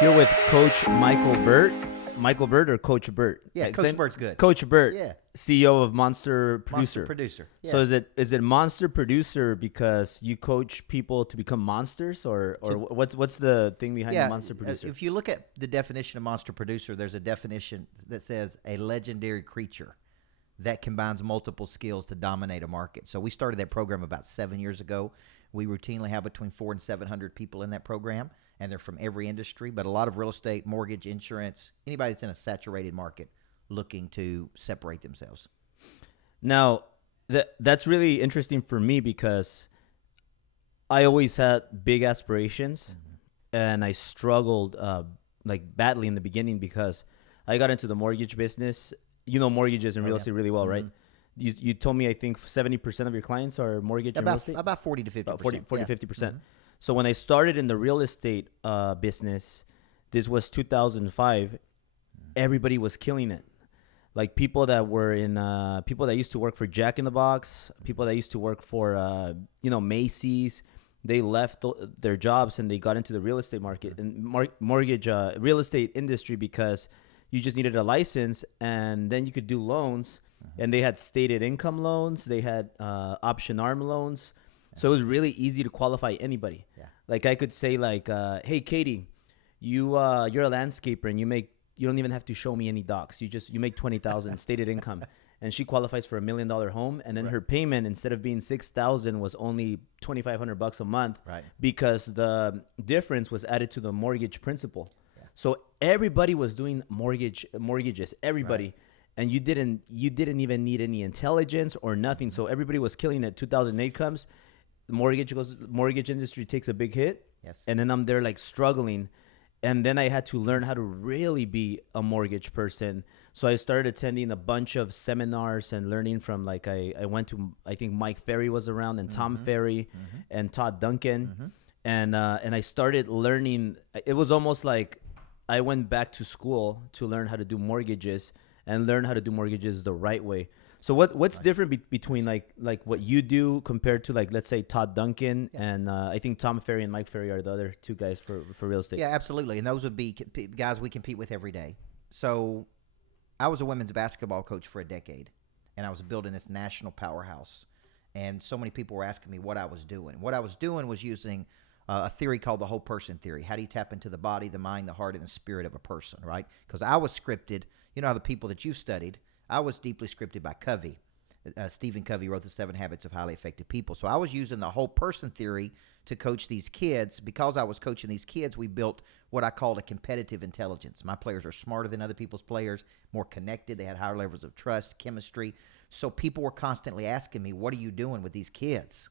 Here with Coach Michael Burt. Michael Burt or Coach Burt? Yeah, Like, Coach Burt's good. Coach Burt, Yeah. CEO of Monster Producer. Monster producer. Yeah. So is it Monster Producer because you coach people to become monsters, or what's the thing behind the Monster Producer? If you look at the definition of monster producer, there's a definition that says a legendary creature that combines multiple skills to dominate a market. So we started that program about 7 years ago. We routinely have between 400 and 700 people in that program, and they're from every industry, but a lot of real estate, mortgage, insurance, anybody that's in a saturated market looking to separate themselves. Now, that's really interesting for me because I always had big aspirations, and I struggled like badly in the beginning because I got into the mortgage business. You know mortgages and real estate really well, right? You told me I think 70% of your clients are mortgage and real estate? About 40 to 50%. About 40 50%. So when I started in the real estate business, this was 2005, everybody was killing it. Like people that were in, people that used to work for Jack in the Box, people that used to work for, Macy's, they left their jobs and they got into the real estate market and mortgage, real estate industry because you just needed a license and then you could do loans. And they had stated income loans. They had option arm loans. So it was really easy to qualify anybody. Yeah. Like I could say like, hey, Katie, you're a landscaper and you don't even have to show me any docs. You make 20,000 stated income. And she qualifies for $1 million home. And then her payment, instead of being $6,000, was only $2,500 a month. Right. Because the difference was added to the mortgage principal. Yeah. So everybody was doing mortgages, everybody. Right. And you didn't even need any intelligence or nothing. So everybody was killing it. 2008 comes, the mortgage industry takes a big hit. Yes. And then I'm there like struggling. And then I had to learn how to really be a mortgage person. So I started attending a bunch of seminars and learning from like I went to, I think Mike Ferry was around and Tom Ferry and Todd Duncan. And I started learning. It was almost like I went back to school to learn how to do mortgages and learn how to do mortgages the right way. So what's different between like what you do compared to like, let's say Todd Duncan and I think Tom Ferry and Mike Ferry are the other two guys for real estate. Yeah, absolutely. And those would be guys we compete with every day. So I was a women's basketball coach for a decade, and I was building this national powerhouse. And so many people were asking me what I was doing. What I was doing was using a theory called the whole person theory. How do you tap into the body, the mind, the heart, and the spirit of a person, right? Because I was scripted. You know how the people that you studied, I was deeply scripted by Covey. Stephen Covey wrote the 7 Habits of Highly Effective People. So I was using the whole person theory to coach these kids. Because I was coaching these kids, we built what I called a competitive intelligence. My players are smarter than other people's players, more connected. They had higher levels of trust, chemistry. So people were constantly asking me, what are you doing with these kids?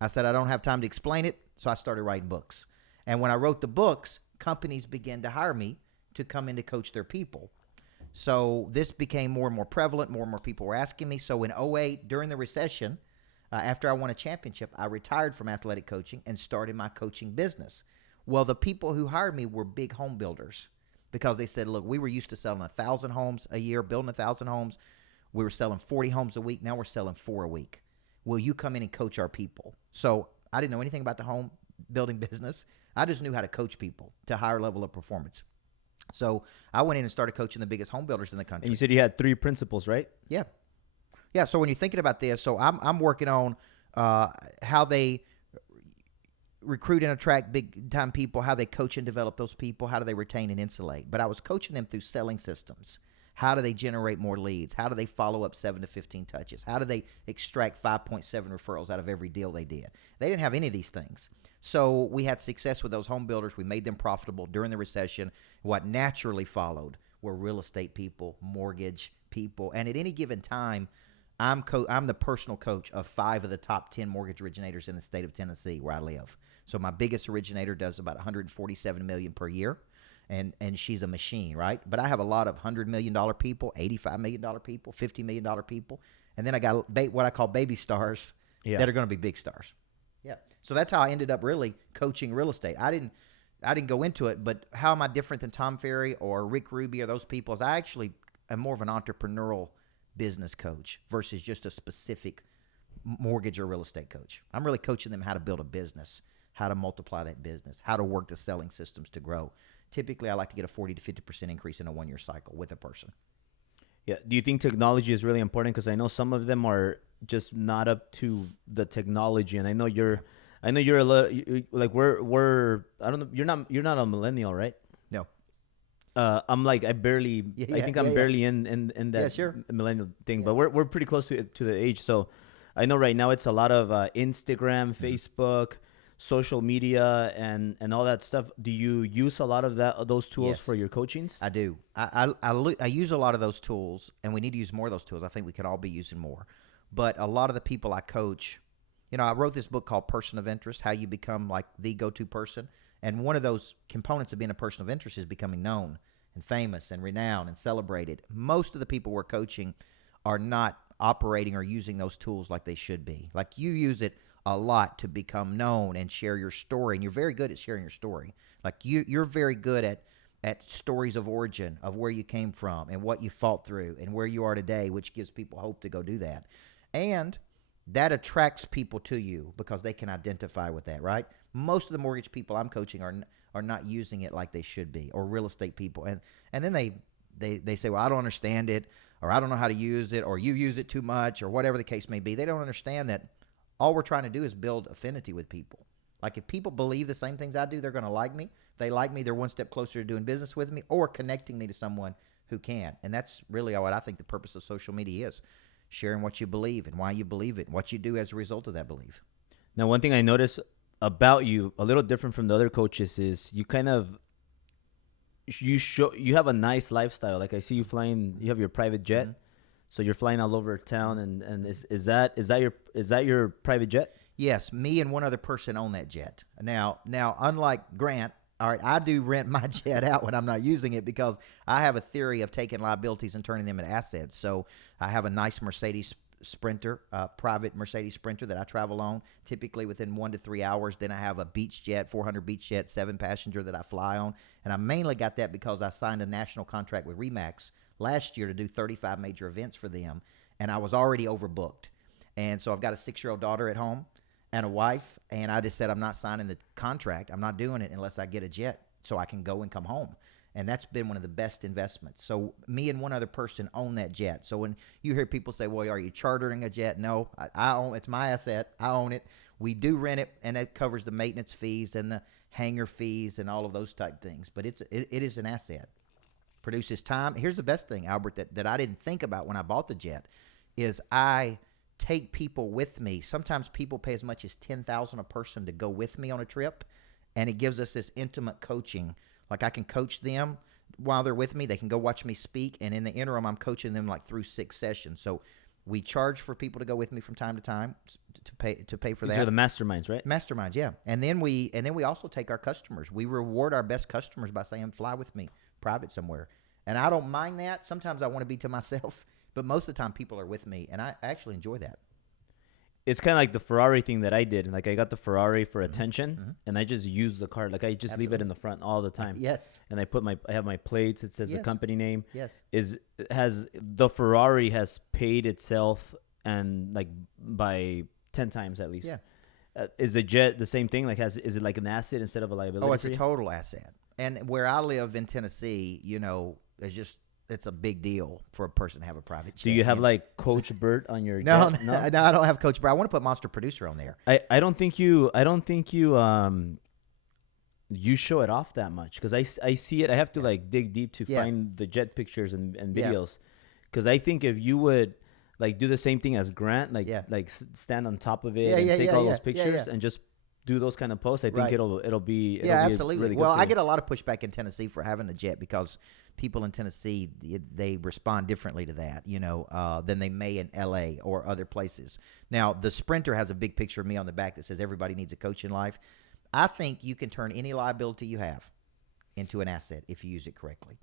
I said, I don't have time to explain it. So I started writing books. And when I wrote the books, companies began to hire me to come in to coach their people. So this became more and more prevalent. More and more people were asking me. So in 2008, during the recession, after I won a championship, I retired from athletic coaching and started my coaching business. Well, the people who hired me were big home builders because they said, look, we were used to selling 1,000 homes a year, building 1,000 homes. We were selling 40 homes a week. Now we're selling 4 a week. Will you come in and coach our people? So I didn't know anything about the home building business. I just knew how to coach people to a higher level of performance. So I went in and started coaching the biggest home builders in the country. And you said you had 3 principles, right? Yeah. Yeah, so when you're thinking about this, so I'm working on how they recruit and attract big-time people, how they coach and develop those people, how do they retain and insulate. But I was coaching them through selling systems. How do they generate more leads? How do they follow up 7 to 15 touches? How do they extract 5.7 referrals out of every deal they did? They didn't have any of these things. So we had success with those home builders. We made them profitable during the recession. What naturally followed were real estate people, mortgage people. And at any given time, I'm the personal coach of 5 of the top 10 mortgage originators in the state of Tennessee where I live. So my biggest originator does about $147 million per year. And she's a machine, right? But I have a lot of $100 million people, $85 million people, $50 million people. And then I got what I call baby stars that are going to be big stars. Yeah. So that's how I ended up really coaching real estate. I didn't go into it, but how am I different than Tom Ferry or Rick Ruby or those people? Is I actually am more of an entrepreneurial business coach versus just a specific mortgage or real estate coach. I'm really coaching them how to build a business, how to multiply that business, how to work the selling systems to grow. Typically, I like to get a 40 to 50% increase in a 1-year cycle with a person. Yeah. Do you think technology is really important? Because I know some of them are just not up to the technology, and I know you're a little like we're I don't know, you're not a millennial, right? No. I'm like I think I'm barely in Yeah, that sure. millennial thing, Yeah. but we're pretty close to the age. So I know right now it's a lot of Instagram, Facebook, social media, and all that stuff. Do you use a lot of those tools Yes. for your coachings? I do. I use a lot of those tools, and we need to use more of those tools. I think we could all be using more. But a lot of the people I coach, I wrote this book called Person of Interest, How You Become like the go-to person. And one of those components of being a person of interest is becoming known and famous and renowned and celebrated. Most of the people we're coaching are not operating or using those tools like they should be. Like you use it a lot to become known and share your story, and you're very good at sharing your story. Like you're very good at stories of origin, of where you came from and what you fought through and where you are today, which gives people hope to go do that. And that attracts people to you because they can identify with that, right? Most of the mortgage people I'm coaching are not using it like they should be, or real estate people. And then they say, well, I don't understand it, or I don't know how to use it, or you use it too much, or whatever the case may be. They don't understand that all we're trying to do is build affinity with people. Like if people believe the same things I do, they're going to like me. If they like me, they're one step closer to doing business with me or connecting me to someone who can. And that's really what I think the purpose of social media is. Sharing what you believe and why you believe it and what you do as a result of that belief. Now, one thing I noticed about you, a little different from the other coaches, is you have a nice lifestyle. Like I see you flying, you have your private jet, so you're flying all over town. And is that your private jet? Yes, me and one other person own that jet. Now, unlike Grant, all right, I do rent my jet out when I'm not using it because I have a theory of taking liabilities and turning them into assets. So I have a nice Mercedes Sprinter, private Mercedes Sprinter that I travel on, typically within 1 to 3 hours. Then I have a beach jet, 400 beach jet, 7-passenger that I fly on. And I mainly got that because I signed a national contract with Remax last year to do 35 major events for them. And I was already overbooked. And so I've got a 6-year-old daughter at home and a wife, and I just said I'm not signing the contract. I'm not doing it unless I get a jet so I can go and come home. And that's been one of the best investments. So me and one other person own that jet. So when you hear people say, well, are you chartering a jet? No, I own it's my asset. I own it. We do rent it, and it covers the maintenance fees and the hangar fees and all of those type things. But it is an asset. Produces time. Here's the best thing, Albert, that I didn't think about when I bought the jet is I take people with me. Sometimes people pay as much as $10,000 a person to go with me on a trip, and it gives us this intimate coaching. Like I can coach them while they're with me. They can go watch me speak, and in the interim, I'm coaching them like through 6 sessions. So we charge for people to go with me from time to time to pay for that. These are the masterminds, right? Masterminds, yeah. And then we also take our customers. We reward our best customers by saying, "Fly with me, private somewhere." And I don't mind that. Sometimes I want to be to myself. But most of the time, people are with me, and I actually enjoy that. It's kind of like the Ferrari thing that I did. Like I got the Ferrari for attention, and I just use the car. Like I just leave it in the front all the time. Yes. And I have my plates. It says the company name. Yes. The Ferrari has paid itself and like by 10 times at least. Yeah. Is the jet the same thing? Like is it like an asset instead of a liability? Oh, it's a total asset. And where I live in Tennessee, it's a big deal for a person to have a private jet. Do you have like Coach Burt on your No, jet? no, I don't have Coach Burt. I want to put Monster Producer on there. I don't think you you show it off that much because I see it. I have to like dig deep to find the jet pictures and videos because I think if you would like do the same thing as Grant, like stand on top of it and take all those pictures and just do those kind of posts, I think it'll be absolutely. Really well, good I get a lot of pushback in Tennessee for having a jet because people in Tennessee they respond differently to that, than they may in LA or other places. Now, the Sprinter has a big picture of me on the back that says everybody needs a coach in life. I think you can turn any liability you have into an asset if you use it correctly.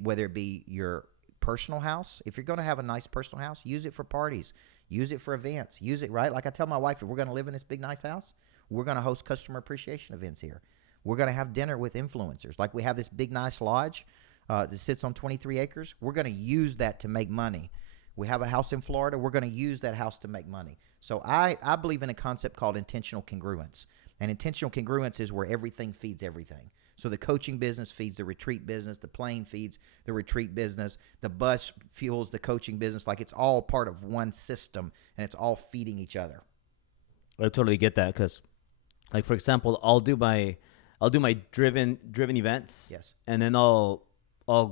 Whether it be your personal house, if you're going to have a nice personal house, use it for parties, use it for events, use it right. Like I tell my wife, if we're going to live in this big nice house, we're going to host customer appreciation events here. We're going to have dinner with influencers. Like we have this big nice lodge that sits on 23 acres. We're going to use that to make money. We have a house in Florida. We're going to use that house to make money. So I believe in a concept called intentional congruence. And intentional congruence is where everything feeds everything. So the coaching business feeds the retreat business. The plane feeds the retreat business. The bus fuels the coaching business. Like, it's all part of one system, and it's all feeding each other. I totally get that because, like, for example, I'll do my driven events. Yes. And then I'll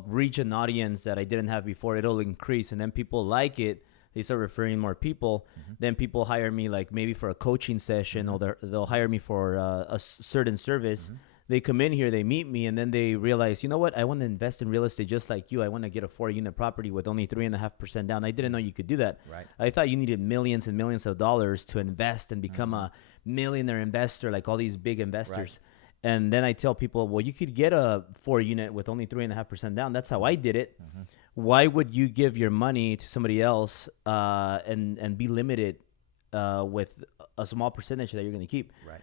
reach an audience that I didn't have before. It'll increase, and then people like it. They start referring more people. Then people hire me, like maybe for a coaching session, or they'll hire me for a certain service. They come in here, they meet me, and then they realize, you know what? I want to invest in real estate just like you. I want to get a 4-unit property with only 3.5% down. I didn't know you could do that. Right. I thought you needed millions and millions of dollars to invest and become a millionaire investor, like all these big investors. Right. And then I tell people, well, you could get a 4-unit with only 3.5% down. That's how I did it. Why would you give your money to somebody else and be limited with a small percentage that you're going to keep? Right.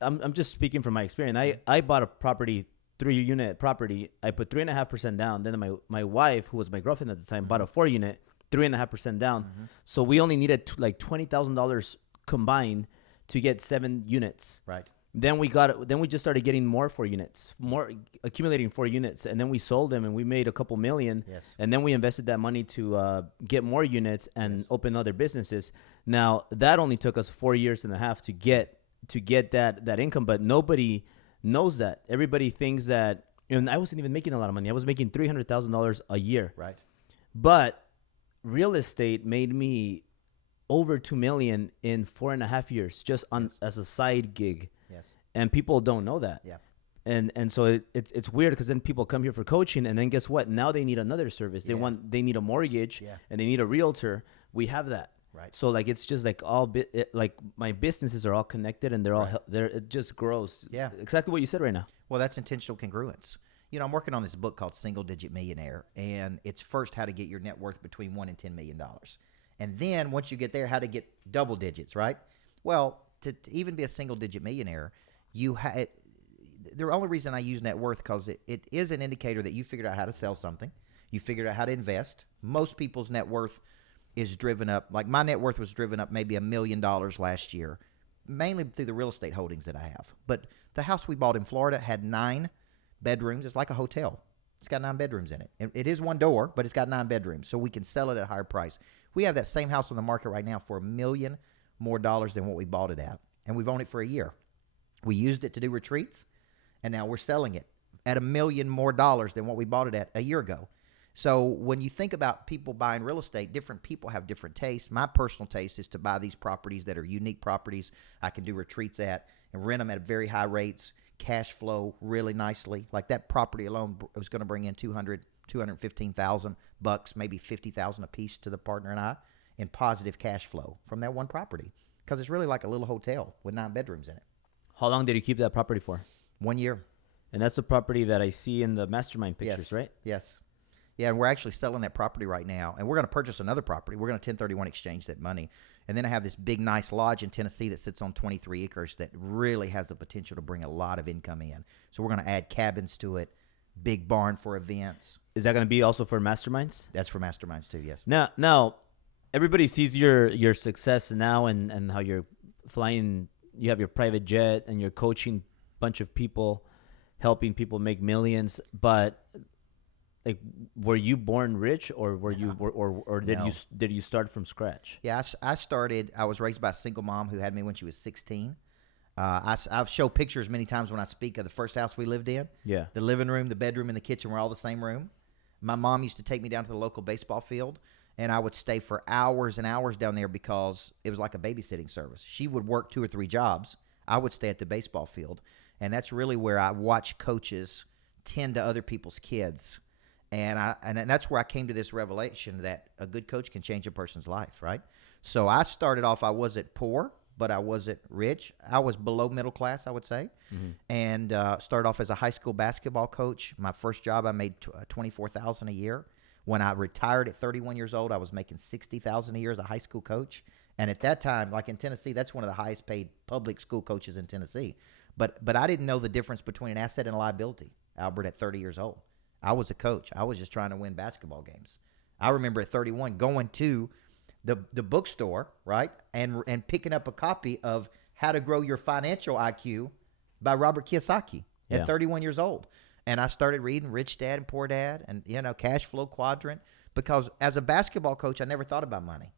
I'm just speaking from my experience. I bought a property, 3-unit property. I put 3.5% down. Then my wife, who was my girlfriend at the time, bought a 4-unit, 3.5% down. So we only needed like $20,000 combined to get 7 units. Right. Then we just started getting more 4 units, accumulating 4 units, and then we sold them and we made a couple million. Yes. And then we invested that money to get more units and open other businesses. Now that only took us 4.5 years to get that income, but nobody knows that. Everybody thinks that, and I wasn't even making a lot of money. I was making $300,000 a year. Right. But real estate made me over $2 million in 4.5 years just as a side gig. Yes. And people don't know that. Yeah. And so it's weird because then people come here for coaching, and then guess what? Now they need another service. They need a mortgage, and they need a realtor. We have that. Right. So like it's just like like my businesses are all connected, and they're all it just grows. Yeah. Exactly what you said right now. Well, that's intentional congruence. You know, I'm working on this book called Single Digit Millionaire, and it's first how to get your net worth between $1 and $10 million. And then once you get there, how to get double digits, right? Well, to even be a single digit millionaire, the only reason I use net worth because it is an indicator that you figured out how to sell something. You figured out how to invest. Most people's net worth is driven up. Like my net worth was driven up maybe $1 million last year, mainly through the real estate holdings that I have. But the house we bought in Florida had 9 bedrooms. It's like a hotel. It's got 9 bedrooms in it. It is one door, but it's got 9 bedrooms, so we can sell it at a higher price. We have that same house on the market right now for $1 million more than what we bought it at, and we've owned it for a year. We used it to do retreats, and now we're selling it at $1 million more than what we bought it at a year ago. So when you think about people buying real estate, different people have different tastes. My personal taste is to buy these properties that are unique properties I can do retreats at and rent them at very high rates, cash flow really nicely. Like that property alone was going to bring in $215,000, maybe $50,000 a piece to the partner and I, in positive cash flow from that one property, because it's really like a little hotel with 9 bedrooms in it. How long did you keep that property for? 1 year. And that's the property that I see in the mastermind pictures, right? Yes. Yeah, and we're actually selling that property right now, and we're going to purchase another property. We're going to 1031 exchange that money. And then I have this big, nice lodge in Tennessee that sits on 23 acres that really has the potential to bring a lot of income in. So we're going to add cabins to it, big barn for events. Is that going to be also for masterminds? That's for masterminds too, yes. Now everybody sees your success now and how you're flying. You have your private jet and you're coaching a bunch of people, helping people make millions. But like, were you born rich, or were you, or did you start from scratch? Yeah, I was raised by a single mom who had me when she was 16. I've showed pictures many times when I speak of the first house we lived in. Yeah. The living room, the bedroom, and the kitchen were all the same room. My mom used to take me down to the local baseball field, and I would stay for hours and hours down there because it was like a babysitting service. She would work 2 or 3 jobs. I would stay at the baseball field, and that's really where I watched coaches tend to other people's kids. And that's where I came to this revelation that a good coach can change a person's life, right? So I started off, I wasn't poor, but I wasn't rich. I was below middle class, I would say, and started off as a high school basketball coach. My first job, I made $24,000 a year. When I retired at 31 years old, I was making $60,000 a year as a high school coach. And at that time, like in Tennessee, that's one of the highest paid public school coaches in Tennessee. But I didn't know the difference between an asset and a liability, Albert, at 30 years old. I was a coach. I was just trying to win basketball games. I remember at 31 going to the bookstore, right, and picking up a copy of How to Grow Your Financial IQ by Robert Kiyosaki at 31 years old. And I started reading Rich Dad and Poor Dad and, Cash Flow Quadrant, because as a basketball coach, I never thought about money.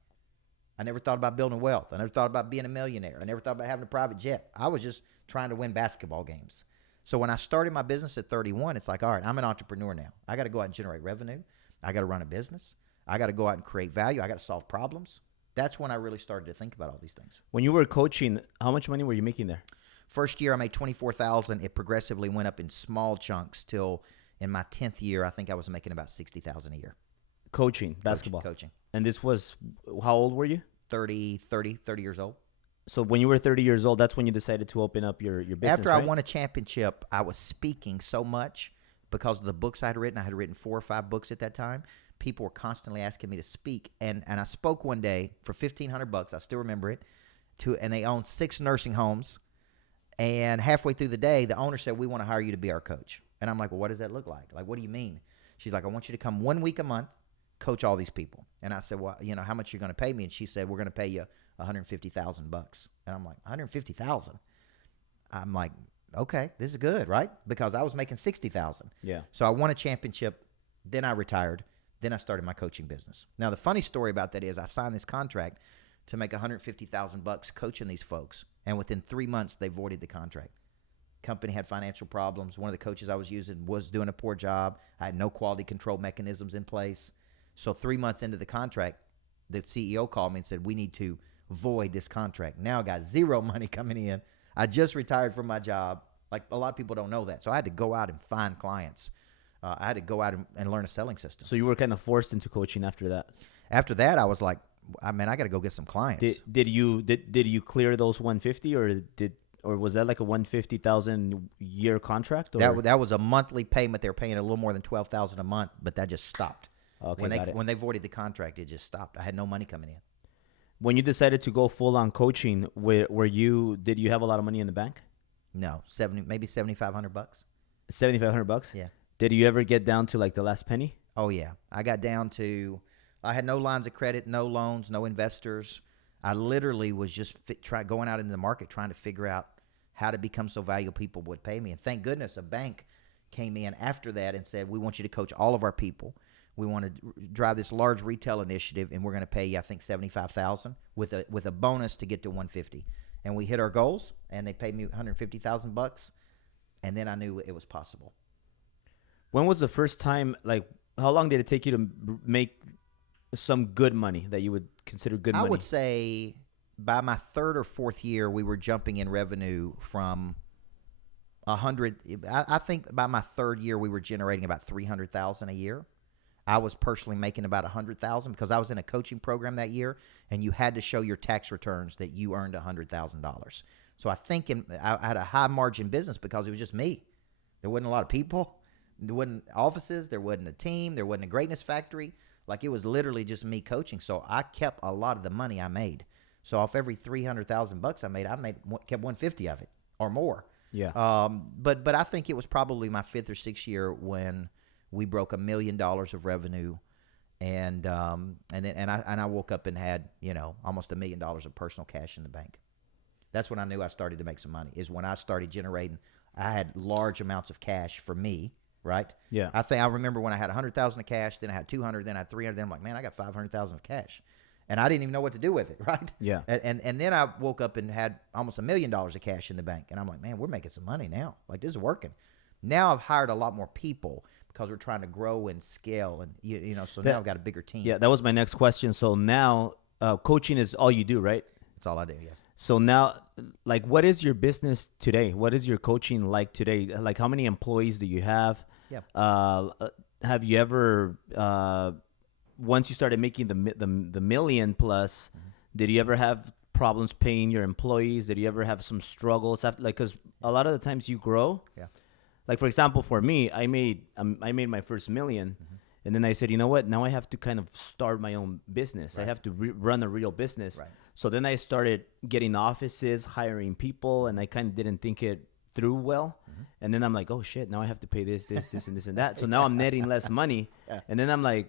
I never thought about building wealth. I never thought about being a millionaire. I never thought about having a private jet. I was just trying to win basketball games. So when I started my business at 31, it's like, all right, I'm an entrepreneur now. I got to go out and generate revenue. I got to run a business. I got to go out and create value. I got to solve problems. That's when I really started to think about all these things. When you were coaching, how much money were you making there? First year, I made $24,000. It progressively went up in small chunks till in my 10th year, I think I was making about $60,000 a year. Coaching, basketball. Coaching. And this was, how old were you? 30 years old. So when you were 30 years old, that's when you decided to open up your business, After right? I won a championship, I was speaking so much because of the books I had written. I had written 4 or 5 books at that time. People were constantly asking me to speak. And I spoke one day for $1,500. I still remember it. And they own 6 nursing homes. And halfway through the day, the owner said, we want to hire you to be our coach. And I'm like, well, what does that look like? Like, what do you mean? She's like, I want you to come 1 week a month, coach all these people. And I said, well, how much are you going to pay me? And she said, we're going to pay you $150,000. And I'm like, $150,000? I'm like, okay, this is good, right? Because I was making $60,000. Yeah. So I won a championship. Then I retired. Then I started my coaching business. Now, the funny story about that is I signed this contract to make $150,000 coaching these folks. And within 3 months, they voided the contract. Company had financial problems. One of the coaches I was using was doing a poor job. I had no quality control mechanisms in place. So 3 months into the contract, the CEO called me and said, we need to void this contract. Now I got zero money coming in. I just retired from my job. Like, a lot of people don't know that. So I had to go out and find clients. I had to go out and learn a selling system. So you were kind of forced into coaching after that. After that, I was like, I got to go get some clients. Did you clear those 150 or was that like a 150,000 year contract? Or? That was a monthly payment. They were paying a little more than $12,000 a month, but that just stopped. Okay, when they voided the contract, it just stopped. I had no money coming in. When you decided to go full on coaching, did you have a lot of money in the bank? No, maybe $7,500. $7,500? Yeah. Did you ever get down to like the last penny? Oh yeah, I got down to. I had no lines of credit, no loans, no investors. I literally was just going out into the market trying to figure out how to become so valuable people would pay me. And thank goodness a bank came in after that and said, we want you to coach all of our people. We want to drive this large retail initiative, and we're going to pay you, I think, $75,000 with a bonus to get to 150. And we hit our goals, and they paid me $150,000, and then I knew it was possible. When was the first time? Like, how long did it take you to make some good money that you would consider good money? I would say by my 3rd or 4th year, we were jumping in revenue from 100. I think by my 3rd year, we were generating about $300,000 a year. I was personally making about $100,000 because I was in a coaching program that year, and you had to show your tax returns that you earned $100,000. So I think I had a high margin business because it was just me. There wasn't a lot of people. There wasn't offices. There wasn't a team. There wasn't a greatness factory. Like, it was literally just me coaching. So I kept a lot of the money I made. So off every $300,000 I kept 150 of it or more. Yeah. But I think it was probably my 5th or 6th year when we broke $1 million of revenue, and I woke up and had almost $1 million of personal cash in the bank. That's when I knew I started to make some money. Is when I started generating. I had large amounts of cash for me. Right? Yeah. I remember when I had $100,000 of cash, then I had $200,000, then I had $300,000. Then I'm like, man, I got $500,000 of cash, and I didn't even know what to do with it. Right? Yeah. And then I woke up and had almost $1 million of cash in the bank, and I'm like, man, we're making some money now. Like, this is working. Now I've hired a lot more people because we're trying to grow and scale, and so now I've got a bigger team. Yeah, that was my next question. So now, coaching is all you do, right? That's all I do. Yes. So now, like, what is your business today? What is your coaching like today? Like, how many employees do you have? Yeah. Have you ever, once you started making the million plus, did you ever have problems paying your employees? Did you ever have some struggles? Because a lot of the times you grow. Yeah. Like, for example, for me, I made my first million, and then I said, you know what? Now I have to kind of start my own business. Right. I have to run a real business. Right. So then I started getting offices, hiring people, and I kind of didn't think it through well. And then I'm like, oh shit, now I have to pay this, and this, and that. So now I'm netting less money. Yeah. And then I'm like,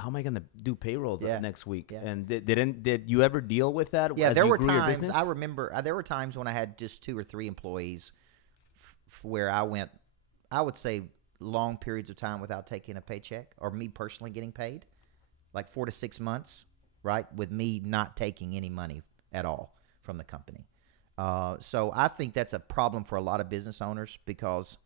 how am I gonna do payroll next week? Yeah. And did you ever deal with that? Yeah, as there you were grew your times business? I remember. There were times when I had just 2 or 3 employees, where I went, I would say, long periods of time without taking a paycheck, or me personally getting paid, like 4 to 6 months, right, with me not taking any money at all from the company. So I think that's a problem for a lot of business owners, because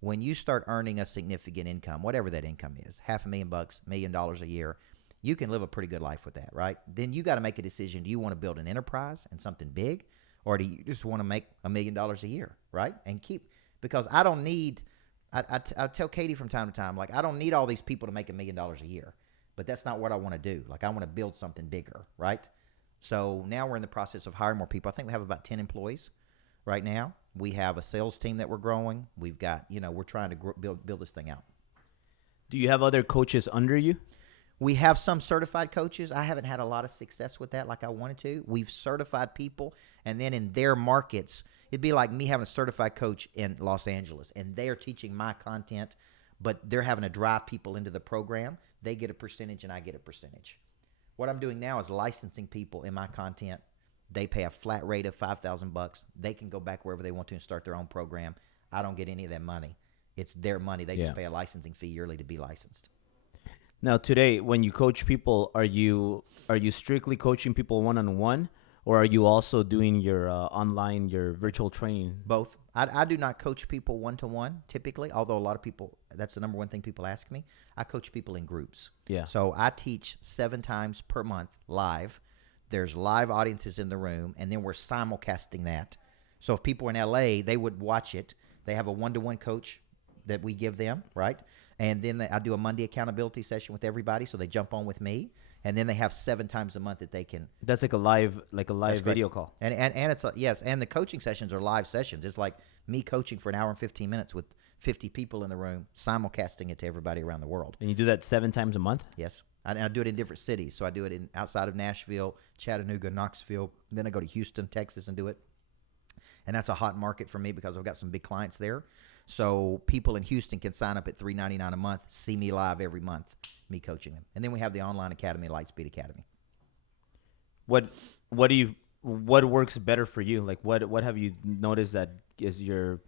when you start earning a significant income, whatever that income is, $500,000, $1 million a year, you can live a pretty good life with that, right? Then you got to make a decision. Do you want to build an enterprise and something big, or do you just want to make $1 million a year, right? And because I don't need, I tell Katie from time to time, like, I don't need all these people to make $1 million a year, but that's not what I want to do. Like, I want to build something bigger, right? So now we're in the process of hiring more people. I think we have about 10 employees right now. We have a sales team that we're growing. We've got, we're trying to build this thing out. Do you have other coaches under you? We have some certified coaches. I haven't had a lot of success with that like I wanted to. We've certified people, and then in their markets, it'd be like me having a certified coach in Los Angeles, and they are teaching my content, but they're having to drive people into the program. They get a percentage, and I get a percentage. What I'm doing now is licensing people in my content. They pay a flat rate of $5,000. They can go back wherever they want to and start their own program. I don't get any of that money. It's their money. They just pay a licensing fee yearly to be licensed. Now, today, when you coach people, are you strictly coaching people one-on-one, or are you also doing your online, your virtual training? Both. I do not coach people one-to-one typically, although a lot of people, that's the number one thing people ask me. I coach people in groups. Yeah. So I teach 7 times per month live. There's live audiences in the room, and then we're simulcasting that. So if people in LA, they would watch it. They have a one-to-one coach that we give them, right? And then I do a Monday accountability session with everybody, so they jump on with me. And then they have 7 times a month that they can. That's like a live video call. And it's yes, and the coaching sessions are live sessions. It's like me coaching for an hour and 15 minutes with 50 people in the room, simulcasting it to everybody around the world. And you do that 7 times a month? Yes. I do it in different cities. So I do it outside of Nashville, Chattanooga, Knoxville. Then I go to Houston, Texas, and do it. And that's a hot market for me because I've got some big clients there. So people in Houston can sign up at $3.99 a month, see me live every month, me coaching them. And then we have the online academy, Lightspeed Academy. What works better for you? Like what have you noticed that is your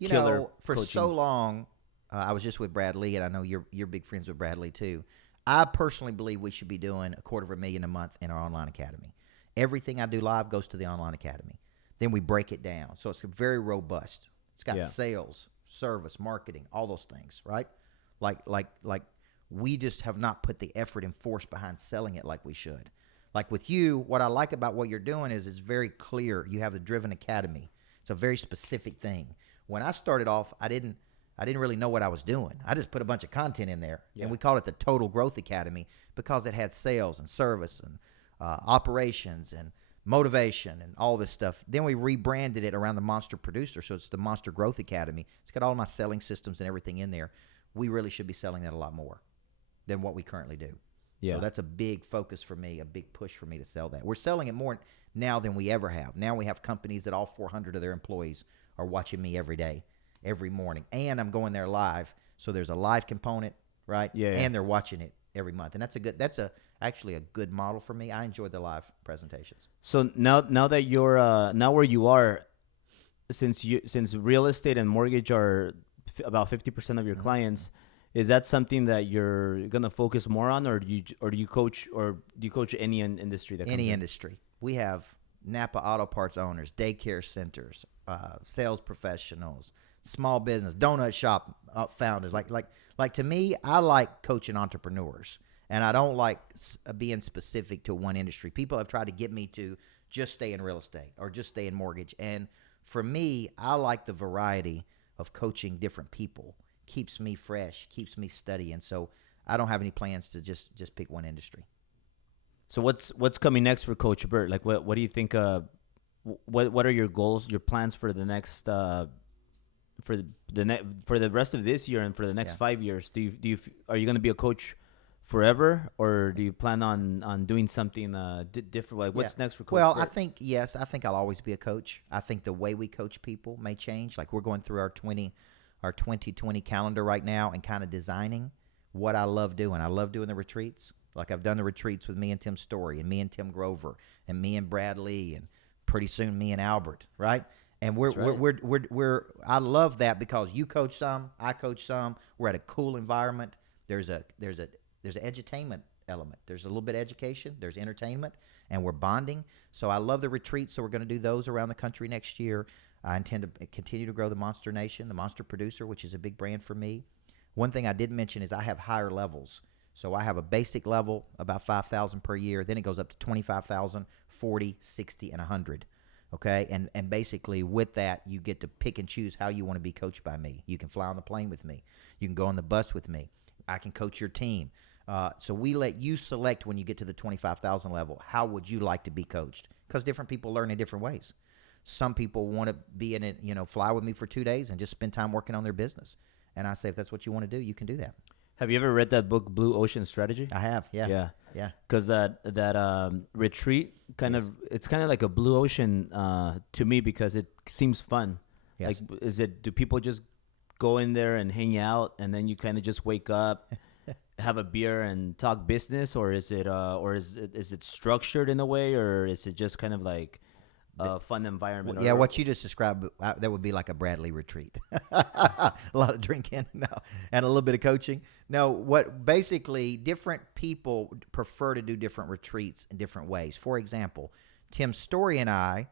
killer for coaching? So long, I was just with Brad Lee, and I know you're big friends with Brad Lee too. I personally believe we should be doing $250,000 a month in our online academy. Everything I do live goes to the online academy. Then we break it down. So it's very robust. It's got sales, service, marketing, all those things, right? Like we just have not put the effort and force behind selling it like we should. Like with you, what I like about what you're doing is it's very clear. You have the Driven Academy. It's a very specific thing. When I started off, I didn't really know what I was doing. I just put a bunch of content in there, and we called it the Total Growth Academy because it had sales and service and operations and motivation and all this stuff. Then we rebranded it around the Monster Producer, so it's the Monster Growth Academy. It's got all my selling systems and everything in there. We really should be selling that a lot more than what we currently do. Yeah. So that's a big focus for me, a big push for me to sell that. We're selling it more now than we ever have. Now we have companies that all 400 of their employees are watching me every day, every morning. And I'm going there live. So there's a live component, right? Yeah. And they're watching it every month. And that's actually a good model for me. I enjoy the live presentations. So now that you're now where you are, since real estate and mortgage are about 50% of your clients, is that something that you're gonna focus more on, or do you coach any industry that any industry? We have Napa Auto Parts owners, daycare centers, sales professionals, small business, donut shop founders. Like to me, I like coaching entrepreneurs. And I don't like being specific to one industry. People have tried to get me to just stay in real estate or just stay in mortgage. And for me, I like the variety of coaching different people. Keeps me fresh, keeps me studying. So I don't have any plans to just pick one industry. So what's coming next for Coach Burt? Like what do you think? What are your goals, your plans for the next for the rest of this year and for the next 5 years? Are you going to be a coach forever, or do you plan on doing something different? Like what's next for Coach Burt? I think I'll always be a coach. I think the way we coach people may change. Like we're going through our 2020 calendar right now and kind of designing what I love doing. I love doing the retreats. Like I've done the retreats with me and Tim Story and me and Tim Grover and me and Brad Lee and pretty soon me and Albert, right? And we're I love that because you coach some, I coach some. We're at a cool environment. There's an edutainment element. There's a little bit of education. There's entertainment, and we're bonding. So I love the retreats. So we're going to do those around the country next year. I intend to continue to grow the Monster Nation, the Monster Producer, which is a big brand for me. One thing I didn't mention is I have higher levels. So I have a basic level, about $5,000 per year. Then it goes up to $25,000, $40,000, $60,000, and $100,000. Okay, and basically with that, you get to pick and choose how you want to be coached by me. You can fly on the plane with me. You can go on the bus with me. I can coach your team. So we let you select when you get to the 25,000 level, how would you like to be coached? Because different people learn in different ways. Some people want to be in it, fly with me for 2 days and just spend time working on their business. And I say, if that's what you want to do, you can do that. Have you ever read that book, Blue Ocean Strategy? I have, yeah. Yeah. Because that retreat it's kind of like a blue ocean to me because it seems fun. Yes. Like, do people just go in there and hang out and then you kind of just wake up, have a beer and talk business, or is it structured in a way, or is it just kind of like a fun environment? Yeah, what you just described, that would be like a Bradley retreat. A lot of drinking, and a little bit of coaching. No, what basically different people prefer to do different retreats in different ways. For example, Tim Story and I,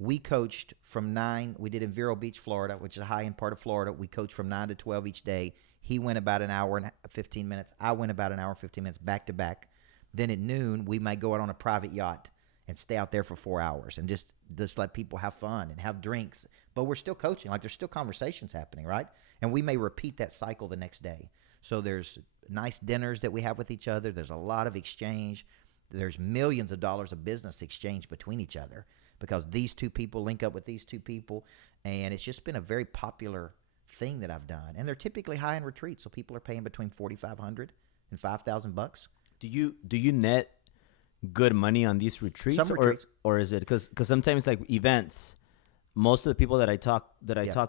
we coached from 9. We did in Vero Beach, Florida, which is a high-end part of Florida. We coached from 9 to 12 each day. He went about an hour and 15 minutes. I went about an hour and 15 minutes back to back. Then at noon, we might go out on a private yacht and stay out there for 4 hours and just let people have fun and have drinks. But we're still coaching. Like, there's still conversations happening, right? And we may repeat that cycle the next day. So there's nice dinners that we have with each other. There's a lot of exchange. There's millions of dollars of business exchange between each other because these two people link up with these two people. And it's just been a very popular thing that I've done. And they're typically high-end retreats. So people are paying between $4,500 and $5,000. Do you net good money on these retreats? Some retreats. Or is it because sometimes like events, most of the people that I talk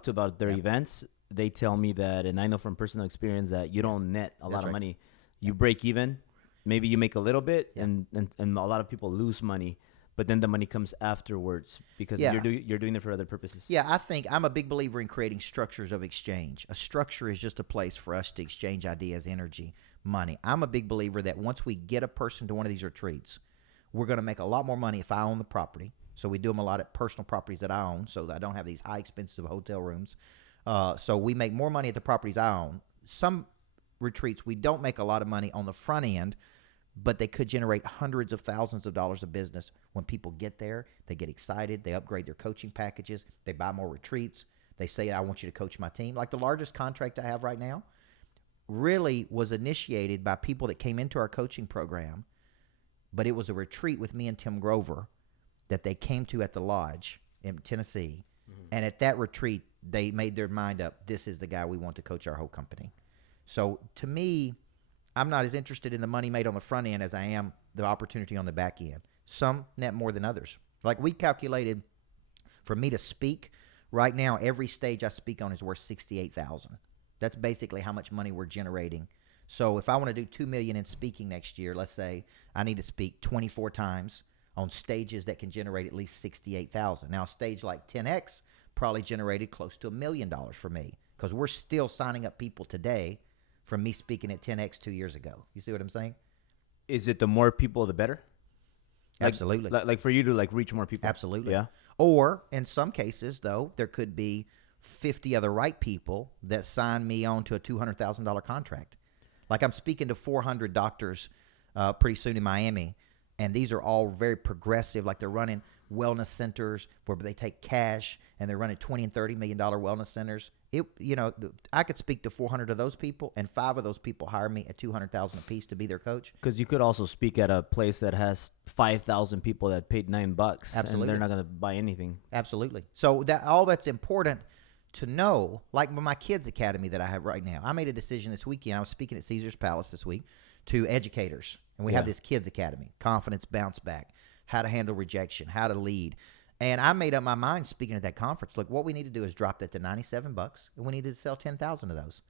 to about their events, they tell me that, and I know from personal experience that you don't net a lot of money. You break even, maybe you make a little bit, and a lot of people lose money, but then the money comes afterwards because you're doing it for other purposes. Yeah, I think I'm a big believer in creating structures of exchange. A structure is just a place for us to exchange ideas, energy, money. I'm a big believer that once we get a person to one of these retreats, we're going to make a lot more money if I own the property. So we do them a lot at personal properties that I own so that I don't have these high expensive hotel rooms. So we make more money at the properties I own. Some retreats, we don't make a lot of money on the front end, but they could generate hundreds of thousands of dollars of business. When people get there, they get excited. They upgrade their coaching packages. They buy more retreats. They say, I want you to coach my team. Like the largest contract I have right now really was initiated by people that came into our coaching program, but it was a retreat with me and Tim Grover that they came to at the lodge in Tennessee. Mm-hmm. And at that retreat, they made their mind up, this is the guy we want to coach our whole company. So to me, I'm not as interested in the money made on the front end as I am the opportunity on the back end. Some net more than others. Like we calculated for me to speak, right now every stage I speak on is worth $68,000. That's basically how much money we're generating. So if I want to do $2 million in speaking next year, let's say I need to speak 24 times on stages that can generate at least $68,000. Now a stage like 10X probably generated close to $1 million for me because we're still signing up people today from me speaking at 10X 2 years ago. You see what I'm saying? Is it the more people, the better? Absolutely. Like for you to like reach more people? Absolutely. Yeah. Or in some cases, though, there could be 50 other right people that sign me on to a $200,000 contract. Like I'm speaking to 400 doctors pretty soon in Miami, and these are all very progressive. Like they're running wellness centers where they take cash, and they're running $20 and $30 million wellness centers. I could speak to 400 of those people, and 5 of those people hire me at $200,000 a piece to be their coach. Because you could also speak at a place that has 5,000 people that paid $9. Absolutely, and they're not going to buy anything. Absolutely. So that's important to know. Like my kids' academy that I have right now, I made a decision this weekend. I was speaking at Caesar's Palace this week to educators, and we have this kids' academy: confidence, bounce back, how to handle rejection, how to lead. And I made up my mind speaking at that conference, look, what we need to do is drop that to $97, and we need to sell 10,000 of those.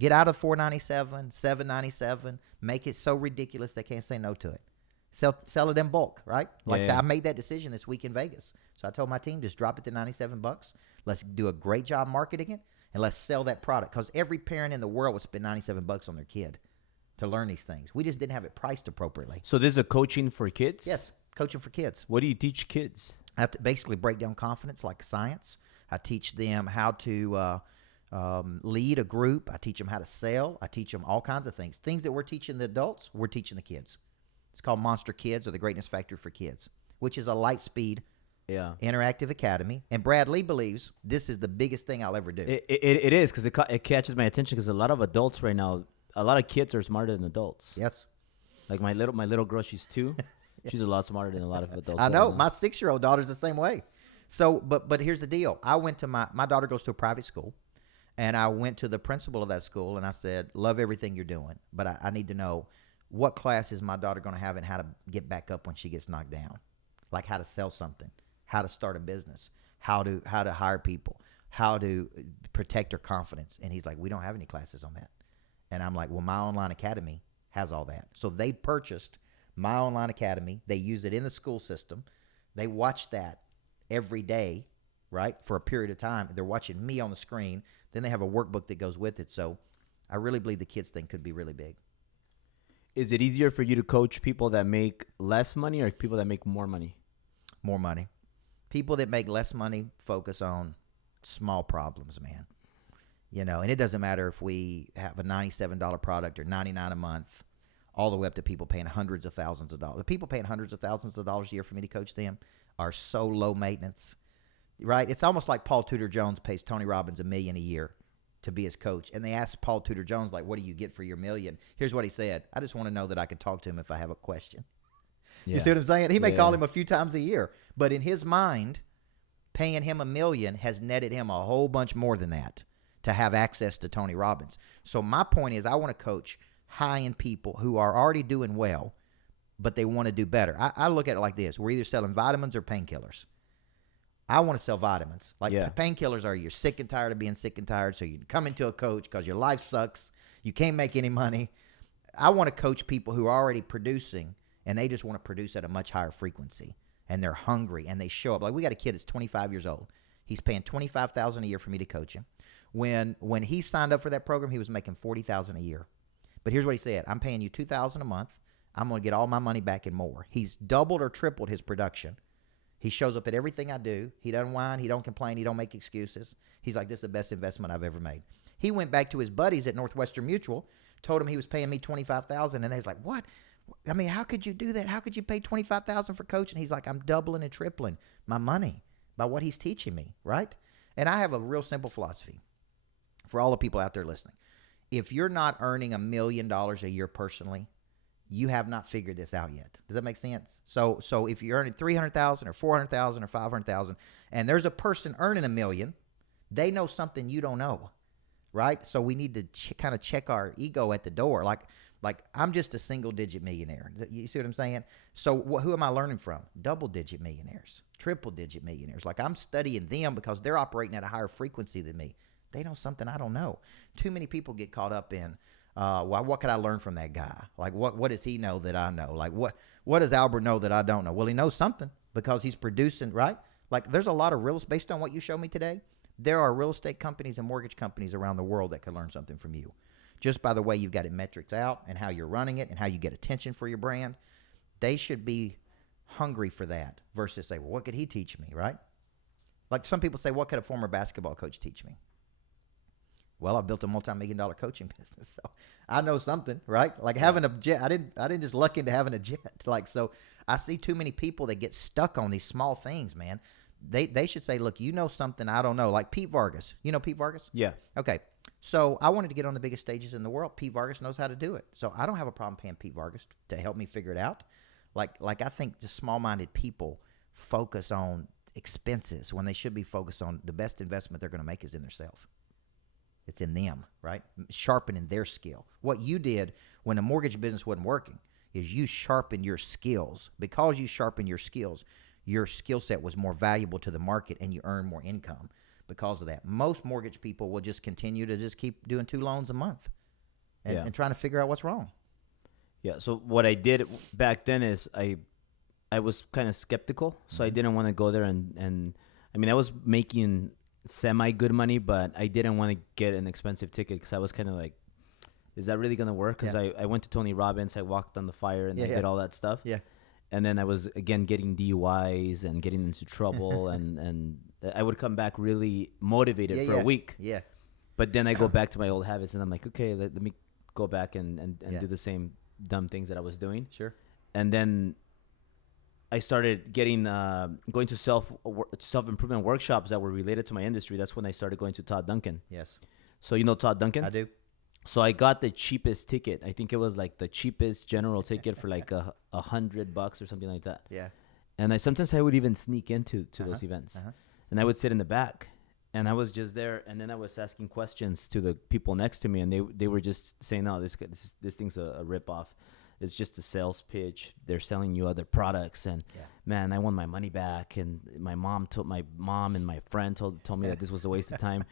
Get out of $4.97, $7.97. Make it so ridiculous they can't say no to it. Sell it in bulk, right? Like Yeah. I made that decision this week in Vegas. So I told my team, just drop it to $97. Let's do a great job marketing it, and let's sell that product. Because every parent in the world would spend $97 on their kid to learn these things. We just didn't have it priced appropriately. So this is a coaching for kids? Yes, coaching for kids. What do you teach kids? I have to basically break down confidence like science. I teach them how to lead a group. I teach them how to sell. I teach them all kinds of things. Things that we're teaching the adults, we're teaching the kids. It's called Monster Kids, or the Greatness Factory for Kids, which is a light speed interactive academy. And Brad Lee believes this is the biggest thing I'll ever do. It is, because it catches my attention, because a lot of adults right now, a lot of kids are smarter than adults. Yes. Like my little girl, she's 2. She's a lot smarter than a lot of adults. I know. My 6-year-old daughter's the same way. So, but here's the deal. I went to my daughter goes to a private school, and I went to the principal of that school, and I said, love everything you're doing, but I need to know what class is my daughter going to have and how to get back up when she gets knocked down, like how to sell something, how to start a business, how to hire people, how to protect her confidence. And he's like, we don't have any classes on that. And I'm like, well, my online academy has all that. So they purchased my online academy. They use it in the school system. They watch that every day, right, for a period of time. They're watching me on the screen. Then they have a workbook that goes with it. So I really believe the kids thing could be really big. Is it easier for you to coach people that make less money or people that make more money? More money. People that make less money focus on small problems, man. You know, and it doesn't matter if we have a $97 product or $99 a month, all the way up to people paying hundreds of thousands of dollars. The people paying hundreds of thousands of dollars a year for me to coach them are so low maintenance, right? It's almost like Paul Tudor Jones pays Tony Robbins $1 million a year to be his coach. And they asked Paul Tudor Jones, like, what do you get for your $1 million? Here's what he said. I just want to know that I can talk to him if I have a question. Yeah. You see what I'm saying? He may call him a few times a year, but in his mind, paying him $1 million has netted him a whole bunch more than that to have access to Tony Robbins. So my point is, I want to coach high-end people who are already doing well, but they want to do better. I look at it like this. We're either selling vitamins or painkillers. I want to sell vitamins. Like painkillers are you're sick and tired of being sick and tired, so you come into a coach because your life sucks. You can't make any money. I want to coach people who are already producing, and they just want to produce at a much higher frequency, and they're hungry, and they show up. Like we got a kid that's 25 years old. He's paying $25,000 a year for me to coach him. When he signed up for that program, he was making $40,000 a year. But here's what he said. I'm paying you $2,000 a month. I'm going to get all my money back and more. He's doubled or tripled his production. He shows up at everything I do. He doesn't whine. He don't complain. He don't make excuses. He's like, this is the best investment I've ever made. He went back to his buddies at Northwestern Mutual, told him he was paying me $25,000, and they was like, what? I mean, how could you do that? How could you pay $25,000 for coaching? He's like, I'm doubling and tripling my money by what he's teaching me, right? And I have a real simple philosophy for all the people out there listening. If you're not earning $1 million a year personally, you have not figured this out yet. Does that make sense? So if you're earning $300,000 or $400,000 or $500,000, and there's a person earning $1 million, they know something you don't know, right? So we need to kind of check our ego at the door. Like I'm just a single-digit millionaire. You see what I'm saying? So who am I learning from? Double-digit millionaires, triple-digit millionaires. Like I'm studying them because they're operating at a higher frequency than me. They know something I don't know. Too many people get caught up in, well, what could I learn from that guy? Like, what does he know that I know? Like, what does Albert know that I don't know? Well, he knows something because he's producing, right? Like, there's a lot of based on what you showed me today, there are real estate companies and mortgage companies around the world that can learn something from you. Just by the way you've got it metrics out and how you're running it and how you get attention for your brand, they should be hungry for that versus say, well, what could he teach me, right? Like some people say, what could a former basketball coach teach me? Well, I built a multi-million-dollar coaching business, so I know something, right? Like having a jet, I didn't just luck into having a jet. Like, so I see too many people that get stuck on these small things, man. They should say, look, you know something I don't know. Like Pete Vargas. You know Pete Vargas? Yeah. Okay. So I wanted to get on the biggest stages in the world. Pete Vargas knows how to do it. So I don't have a problem paying Pete Vargas to help me figure it out. Like I think just small-minded people focus on expenses when they should be focused on the best investment they're going to make is in themselves. It's in them, right? Sharpening their skill. What you did when the mortgage business wasn't working is you sharpened your skills. Because you sharpened your skills, your skill set was more valuable to the market and you earned more income. because of that. Most mortgage people will just continue to just keep doing 2 loans a month and trying to figure out what's wrong. Yeah. So what I did back then is I was kind of skeptical, so I didn't want to go there and I mean I was making semi good money, but I didn't want to get an expensive ticket because I was kind of like, is that really gonna work? Because I went to Tony Robbins, I walked on the fire, and I did all that stuff. Yeah. And then I was again getting DUIs and getting into trouble, and I would come back really motivated for a week. Yeah. But then I go back to my old habits, and I'm like, okay, let me go back and do the same dumb things that I was doing. Sure. And then I started getting going to self-improvement workshops that were related to my industry. That's when I started going to Todd Duncan. Yes. So you know Todd Duncan? I do. So I got the cheapest ticket. I think it was like the cheapest general ticket for like $100 or something like that. Yeah. And sometimes I would even sneak into those events, and I would sit in the back, and I was just there, and then I was asking questions to the people next to me, and they were just saying, "No, this thing's a ripoff. It's just a sales pitch. They're selling you other products, and man, I want my money back." And my mom and my friend told me that this was a waste of time.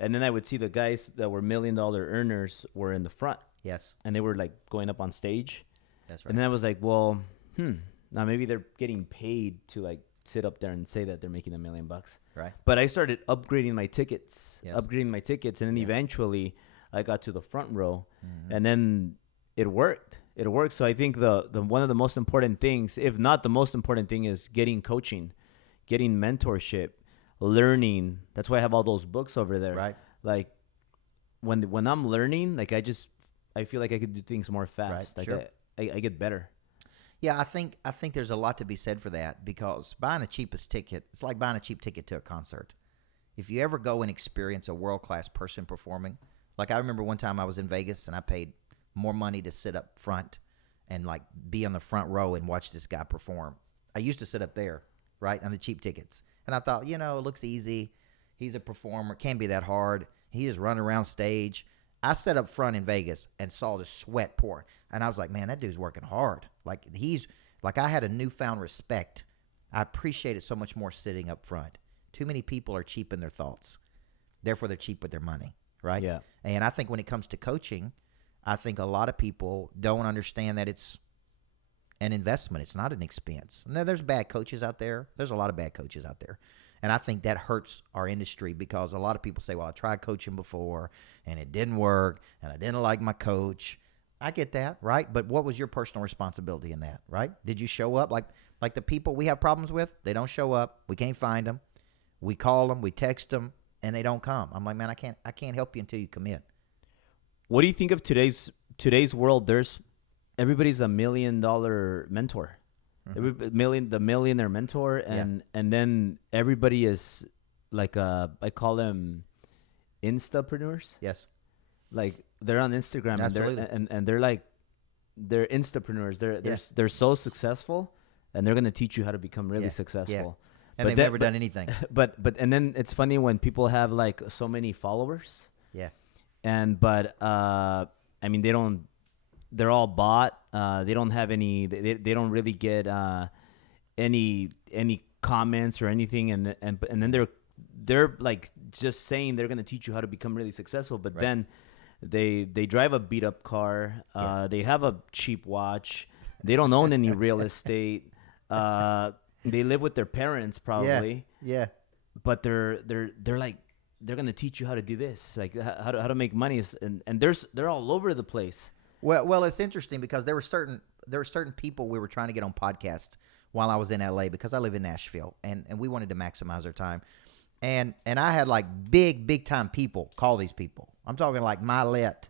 And then I would see the guys that were $1 million earners were in the front. Yes. And they were like going up on stage. That's right. And then I was like, well, now maybe they're getting paid to like sit up there and say that they're making $1 million. Right. But I started upgrading my tickets, and then eventually I got to the front row, and then it worked. It worked. So I think the one of the most important things, if not the most important thing, is getting coaching, getting mentorship, learning. That's why I have all those books over there. Right. Like when I'm learning, like I feel like I could do things more fast. Right. Like Sure. I get better. Yeah, I think there's a lot to be said for that, because buying a cheapest ticket, it's like buying a cheap ticket to a concert. If you ever go and experience a world-class person performing, like I remember one time I was in Vegas and I paid more money to sit up front and like be on the front row and watch this guy perform. I used to sit up there, right, on the cheap tickets. And I thought, it looks easy. He's a performer. Can't be that hard. He just run around stage. I sat up front in Vegas and saw the sweat pour. And I was like, man, that dude's working hard. Like I had a newfound respect. I appreciate it so much more sitting up front. Too many people are cheap in their thoughts. Therefore, they're cheap with their money, right? Yeah. And I think when it comes to coaching, I think a lot of people don't understand that it's an investment. It's not an expense. Now, there's bad coaches out there. There's a lot of bad coaches out there. And I think that hurts our industry, because a lot of people say, well, I tried coaching before and it didn't work and I didn't like my coach. I get that, right? But what was your personal responsibility in that, right? Did you show up? Like the people we have problems with, they don't show up. We can't find them. We call them, we text them, and they don't come. I'm like, man, I can't help you until you commit. What do you think of today's world? Everybody's $1 million mentor, the millionaire mentor, and then everybody is like I call them instapreneurs. Yes, like they're on Instagram and they're instapreneurs. They're so successful, and they're gonna teach you how to become really successful. Yeah. And they've never done anything. But and then it's funny when people have like so many followers. Yeah. But I mean, they're all bought. They don't have any, they don't really get any comments or anything. And then they're like just saying they're going to teach you how to become really successful. But then they drive a beat up car. They have a cheap watch. They don't own any real estate. They live with their parents probably. Yeah. But they're like, they're gonna teach you how to do this, like how to make money, and they're all over the place. Well, it's interesting because there were certain people we were trying to get on podcasts while I was in LA, because I live in Nashville, and we wanted to maximize our time, and I had like big time people call these people. I'm talking like Milet,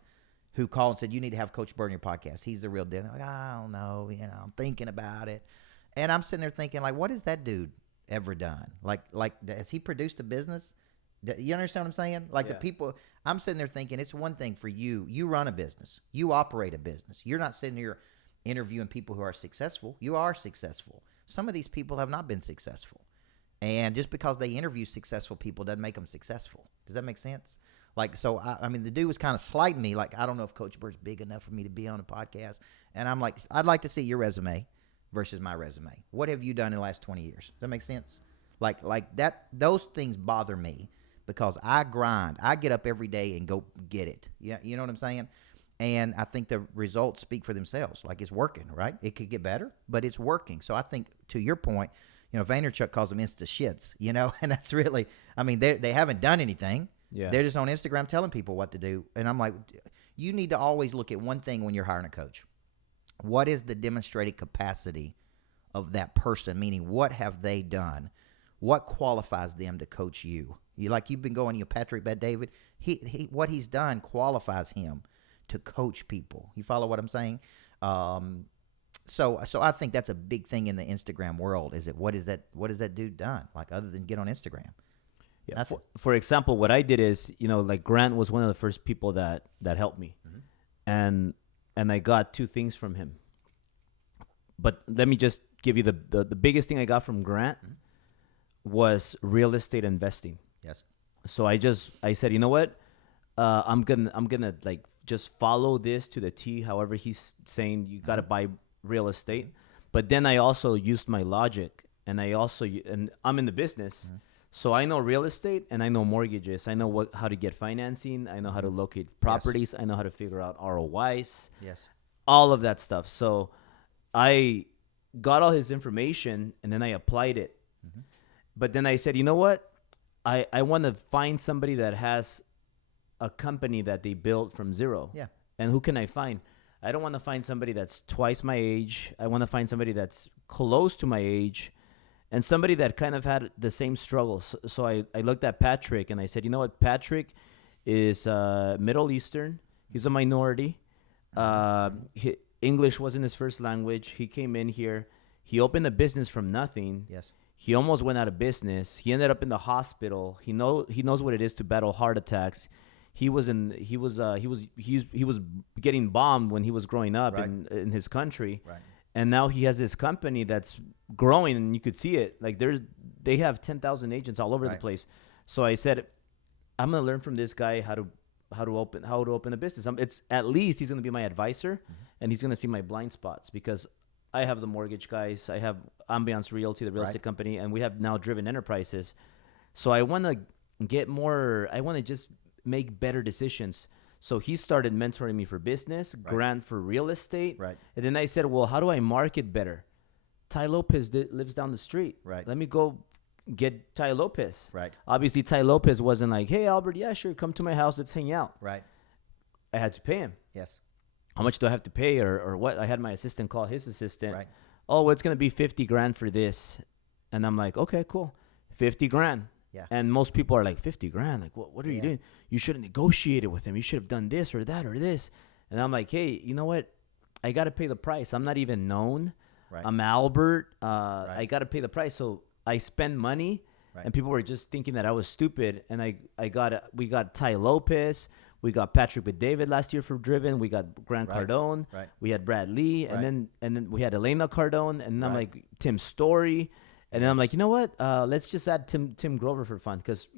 who called and said, you need to have Coach Burt on your podcast. He's the real deal. They're like, I don't know, I'm thinking about it, and I'm sitting there thinking like, what has that dude ever done? Like has he produced a business? You understand what I'm saying? Like the people, I'm sitting there thinking it's one thing for you. You run a business. You operate a business. You're not sitting here interviewing people who are successful. You are successful. Some of these people have not been successful. And just because they interview successful people doesn't make them successful. Does that make sense? Like, so, I mean, the dude was kind of slighting me. Like, I don't know if Coach Burt's big enough for me to be on a podcast. And I'm like, I'd like to see your resume versus my resume. What have you done in the last 20 years? Does that make sense? Like that, those things bother me. because I grind. I get up every day and go get it. Yeah, you know what I'm saying? And I think the results speak for themselves. Like, it's working, right? It could get better, but it's working. So I think, to your point, Vaynerchuk calls them Insta shits, and that's really, I mean, they haven't done anything. Yeah. They're just on Instagram telling people what to do. And I'm like, you need to always look at one thing when you're hiring a coach. What is the demonstrated capacity of that person? Meaning, what have they done? What qualifies them to coach you? You've been going, Patrick Bet-David, he what he's done qualifies him to coach people. You follow what I'm saying? So I think that's a big thing in the Instagram world. Is it what is that dude done? Like, other than get on Instagram? Yeah. For example, what I did is, like Grant was one of the first people that helped me, and I got 2 things from him. But let me just give you the biggest thing I got from Grant was real estate investing. Yes. So I said, you know what? I'm gonna like just follow this to the T. However, he's saying you got to buy real estate. But then I also used my logic, and I'm in the business. So I know real estate and I know mortgages. I know how to get financing. I know how to locate properties. Yes. I know how to figure out ROIs. Yes. All of that stuff. So I got all his information and then I applied it. But then I said, you know what? I want to find somebody that has a company that they built from zero. Yeah. And who can I find? I don't want to find somebody that's twice my age. I want to find somebody that's close to my age. And somebody that kind of had the same struggles. So I looked at Patrick and I said, you know what? Patrick is Middle Eastern. He's a minority. English wasn't his first language. He came in here. He opened a business from nothing. Yes. He almost went out of business. He ended up in the hospital. He knows what it is to battle heart attacks. He was getting bombed when he was growing up in his country. Right. And now he has this company that's growing, and you could see it. Like, they have 10,000 agents all over the place. So I said, I'm gonna learn from this guy how to open a business. It's at least he's gonna be my advisor, and he's gonna see my blind spots, because I have the mortgage guys, I have Ambiance Realty, the real estate company, and we have now Driven Enterprises. So I want to get more. I want to just make better decisions. So he started mentoring me for business, Grant for real estate. Right. And then I said, well, how do I market better? Ty Lopez lives down the street. Right. Let me go get Ty Lopez. Right. Obviously, Ty Lopez wasn't like, hey, Albert, yeah, sure, come to my house, let's hang out. Right. I had to pay him. Yes. How much do I have to pay or what? I had my assistant call his assistant. Right. Oh, it's going to be $50,000 for this. And I'm like, okay, cool. $50,000. Yeah. And most people are like, $50,000? Like, what are you doing? You should have negotiated with him. You should have done this or that or this. And I'm like, hey, you know what? I got to pay the price. I'm not even known. Right. I'm Albert. I got to pay the price. So I spend money, and people were just thinking that I was stupid. And we got Ty Lopez. We got Patrick Bet-David last year for Driven. We got Grant Cardone. Right. We had Brad Lee, and then we had Elena Cardone, and I'm like Tim Story. And then I'm like, you know what? Let's just add Tim Grover for fun, because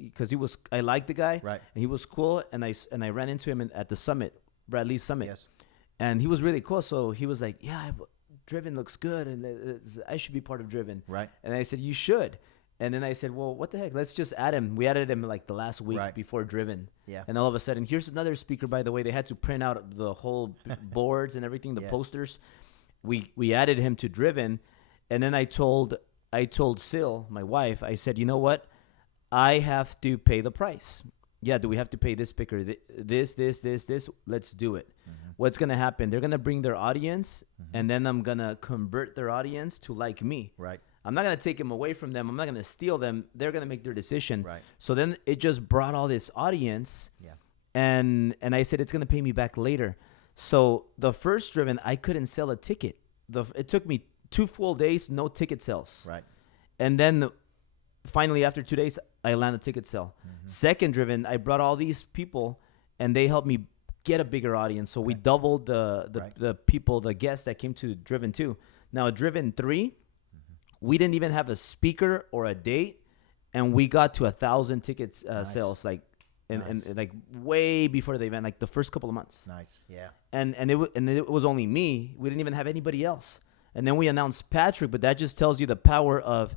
I liked the guy, right? And he was cool, and I ran into him at the summit, Brad Lee Summit, yes, and he was really cool. So he was like, yeah, Driven looks good, and I should be part of Driven, right? And I said, you should. And then I said, well, what the heck? Let's just add him. We added him like the last week before Driven. Yeah. And all of a sudden, here's another speaker, by the way. They had to print out the whole boards and everything, the posters. We added him to Driven, and then I told Sil, my wife, I said, you know what? I have to pay the price. Yeah, do we have to pay this speaker? This? Let's do it. Mm-hmm. What's going to happen? They're going to bring their audience, and then I'm going to convert their audience to like me. Right. I'm not going to take them away from them. I'm not going to steal them. They're going to make their decision. Right. So then it just brought all this audience. Yeah. And I said, it's going to pay me back later. So the first Driven, I couldn't sell a ticket. It took me 2 full days, no ticket sales. Right. And then finally, after 2 days, I landed a ticket sale. Mm-hmm. Second Driven, I brought all these people, and they helped me get a bigger audience. So we doubled the people, the guests that came to Driven 2. Now, Driven 3, we didn't even have a speaker or a date, and we got to 1,000 tickets sales, like, and like way before the event, like the first couple of months. Nice, yeah. And it was only me. We didn't even have anybody else. And then we announced Patrick, but that just tells you the power of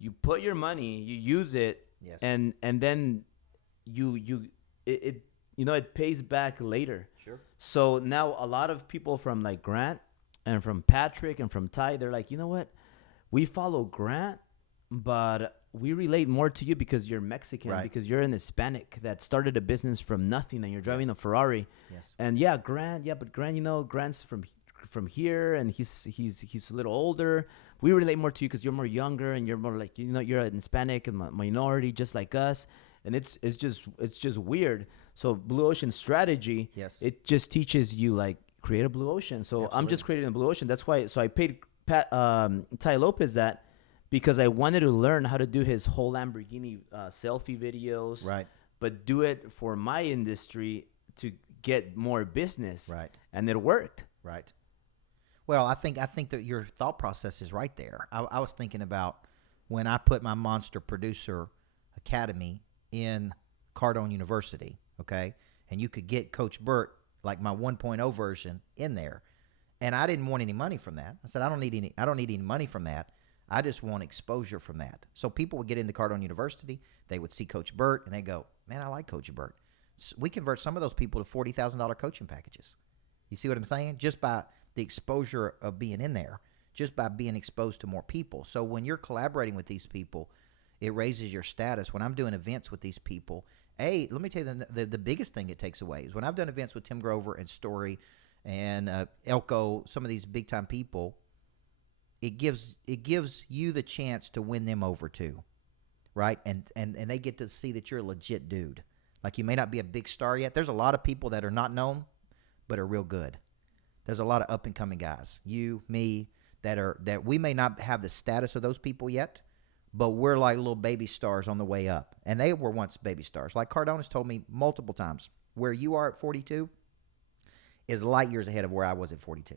you put your money, you use it, and then it it pays back later. Sure. So now a lot of people from like Grant and from Patrick and from Ty, they're like, you know what? We follow Grant, but we relate more to you because you're Mexican, Right. because you're an Hispanic that started a business from nothing and you're driving a Ferrari. Yes. And yeah, Grant, but Grant, Grant's from here and he's a little older. We relate more to you because you're more younger and you're more like you're an Hispanic and minority just like us. And it's just weird. So Blue Ocean strategy, Yes. it just teaches you like create a blue ocean. So I'm Absolutely. just creating a blue ocean. That's why. So I paid Ty Lopez that because I wanted to learn how to do his whole Lamborghini selfie videos, Right. but do it for my industry to get more business. Right. And it worked. Right. Well, I think that your thought process is right there. I was thinking about when I put my Monster Producer Academy in Cardone University, okay? And you could get Coach Burt, like my 1.0 version, in there. And I didn't want any money from that. I said, I don't need any money from that. I just want exposure from that. So people would get into Cardone University, they would see Coach Burt, and they go, man, I like Coach Burt. So we convert some of those people to $40,000 coaching packages. You see what I'm saying? Just by the exposure of being in there, just by being exposed to more people. So when you're collaborating with these people, it raises your status. When I'm doing events with these people, let me tell you the biggest thing it takes away is when I've done events with Tim Grover and Story and Elko, some of these big time people, it gives you the chance to win them over too, right? And they get to see that you're a legit dude. Like you may not be a big star yet. There's a lot of people that are not known, but are real good. There's a lot of up and coming guys, you, me, that we may not have the status of those people yet, but we're like little baby stars on the way up. And they were once baby stars. Like Cardone has told me multiple times, where you are at 42 is light years ahead of where I was at 42.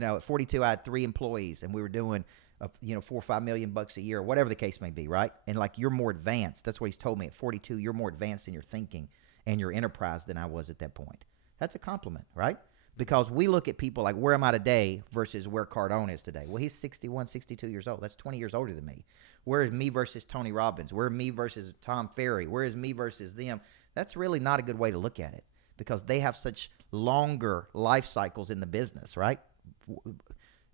At 42, I had 3 employees, and we were doing, $4 or $5 million a year, whatever the case may be, right? And like you're more advanced. That's what he's told me. At 42, you're more advanced in your thinking and your enterprise than I was at that point. That's a compliment, right? Because we look at people like, where am I today versus where Cardone is today? Well, he's 61, 62 years old. That's 20 years older than me. Where is me versus Tony Robbins? Where is me versus Tom Ferry? Where is me versus them? That's really not a good way to look at it because they have such longer life cycles in the business, right?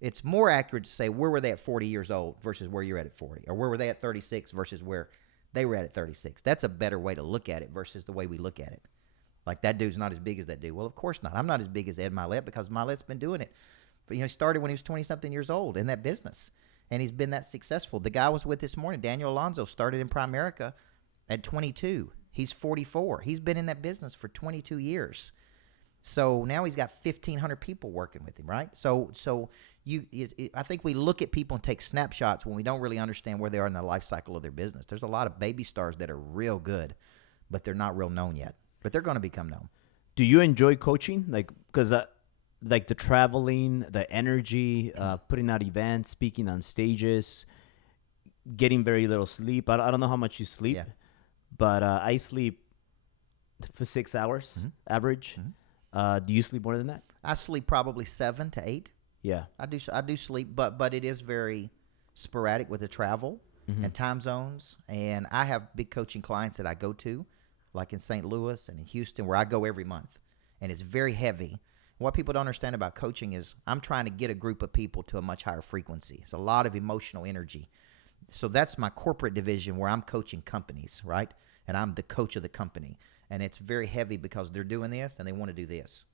It's more accurate to say where were they at 40 years old versus where you're at 40, or where were they at 36 versus where they were at 36. That's a better way to look at it versus the way we look at it. Like that dude's not as big as that dude. Well, of course not. I'm not as big as Ed Milet because Milet's been doing it. But, he started when he was 20-something years old in that business, and he's been that successful. The guy I was with this morning, Daniel Alonso, started in Primerica at 22. He's 44. He's been in that business for 22 years. So now he's got 1,500 people working with him, right? So I think we look at people and take snapshots when we don't really understand where they are in the life cycle of their business. There's a lot of baby stars that are real good, but they're not real known yet. But they're going to become known. Do you enjoy coaching? Because like the traveling, the energy, putting out events, speaking on stages, getting very little sleep. I don't know how much you sleep, but I sleep for 6 hours average. Do you sleep more than that? I sleep probably 7 to 8. Yeah, I do sleep, but it is very sporadic with the travel and time zones. And I have big coaching clients that I go to, like in St. Louis and in Houston, where I go every month, and it's very heavy. What people don't understand about coaching is I'm trying to get a group of people to a much higher frequency. It's a lot of emotional energy. So that's my corporate division where I'm coaching companies, right? And I'm the coach of the company. And it's very heavy because they're doing this and they want to do this.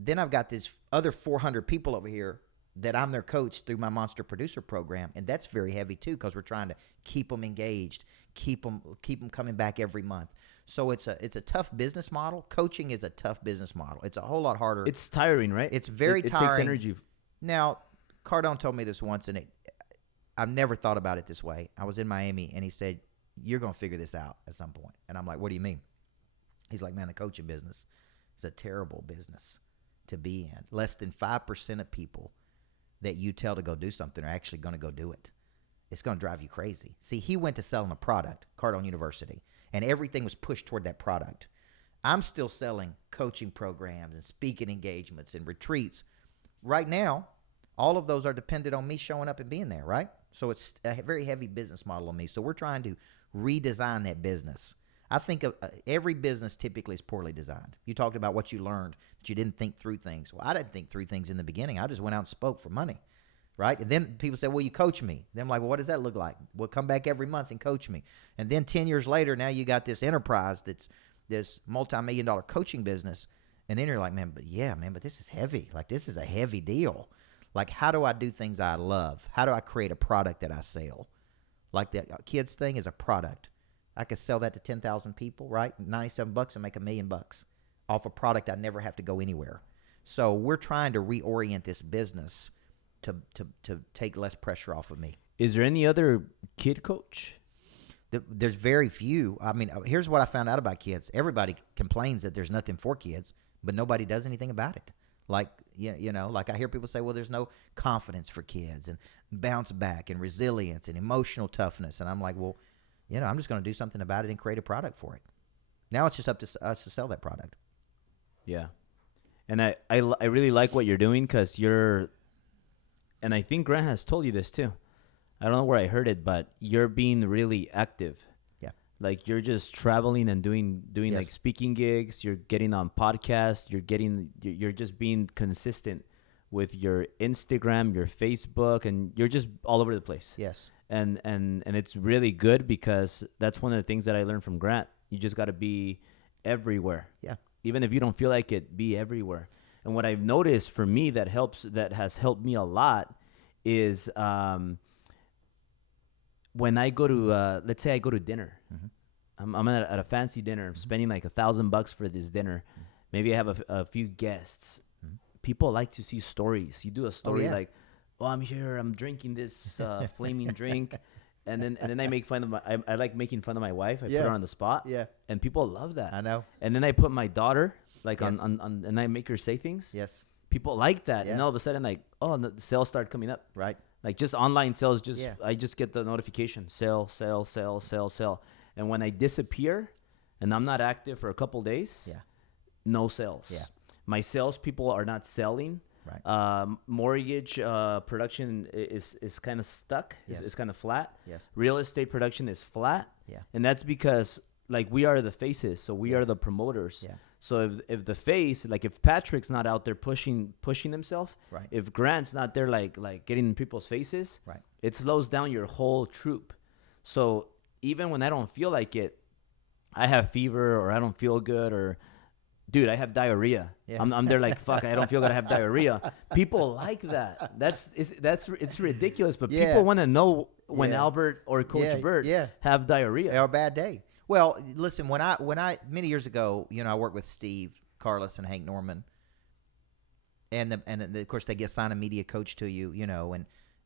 Then I've got this other 400 people over here that I'm their coach through my Monster Producer program. And that's very heavy too because we're trying to keep them engaged, keep them coming back every month. So it's a tough business model. Coaching is a tough business model. It's a whole lot harder. it's tiring, right? It's very tiring. It takes energy. Now, Cardone told me this once, and I've never thought about it this way. I was in Miami, and he said, you're going to figure this out at some point. And I'm like, what do you mean? He's like, man, the coaching business is a terrible business to be in. Less than 5% of people that you tell to go do something are actually going to go do it. It's going to drive you crazy. See, he went to selling a product, Cardone University, and everything was pushed toward that product. I'm still selling coaching programs and speaking engagements and retreats. Right now, all of those are dependent on me showing up and being there, right? So it's a very heavy business model on me. So we're trying to redesign that business. I think every business typically is poorly designed. You talked about what you learned, that you didn't think through things. Well, I didn't think through things in the beginning. I just went out and spoke for money, right? And then people say, well, you coach me. Then I'm like, well, what does that look like? Well, come back every month and coach me. And then 10 years later, now you got this enterprise that's this multi-million-dollar coaching business. And then you're like, but this is heavy. Like, this is a heavy deal. Like, how do I do things I love? How do I create a product that I sell? Like the kids thing is a product. I could sell that to 10,000 people, right? $97 and make $1 million off a product I never have to go anywhere. So we're trying to reorient this business to take less pressure off of me. Is there any other kid coach? There's very few. I mean, here's what I found out about kids. Everybody complains that there's nothing for kids, but nobody does anything about it. Like, like I hear people say, well, there's no confidence for kids and bounce back and resilience and emotional toughness. And I'm like, well, I'm just going to do something about it and create a product for it. Now it's just up to us to sell that product. Yeah. And I really like what you're doing because and I think Grant has told you this too. I don't know where I heard it, but you're being really active. Yeah. Like you're just traveling and doing Yes. like speaking gigs. You're getting on podcasts. You're just being consistent with your Instagram, your Facebook, and you're just all over the place. Yes. And it's really good because that's one of the things that I learned from Grant. You just got to be everywhere. Yeah. Even if you don't feel like it, be everywhere. And what I've noticed for me that has helped me a lot is when I go to, let's say I go to dinner. Mm-hmm. I'm at a fancy dinner. I'm spending like $1,000 for this dinner. Mm-hmm. Maybe I have a few guests. Mm-hmm. People like to see stories. You do a story yeah. like, oh, I'm here. I'm drinking this flaming drink. And then I make fun of I like making fun of my wife. I put her on the spot. Yeah. And people love that. I know. And then I put my daughter like Yes. on and I make her say things. Yes. People like that. Yeah. And all of a sudden like, oh, the sales start coming up. Right. Like just online sales, Yeah. I just get the notification, sell. And when I disappear and I'm not active for a couple days, no sales. Yeah. My salespeople are not selling. Right. Mortgage production is kind of stuck. Yes. It's kind of flat. Yes. Real estate production is flat. Yeah. And that's because like we are the faces, so we are the promoters. Yeah. So if the face, like if Patrick's not out there pushing himself, Right. if Grant's not there like getting in people's faces, Right. it slows down your whole troop. So even when I don't feel like it, I have fever or I don't feel good or dude, I have diarrhea. Yeah. I'm there like, fuck, I don't feel good, I have diarrhea. People like that. It's ridiculous, but Yeah. people want to know when Yeah. Albert or Coach Burt have diarrhea. Or a bad day. Well, listen, when I many years ago, I worked with Steve Carlos and Hank Norman, and of course they assign a media coach to you,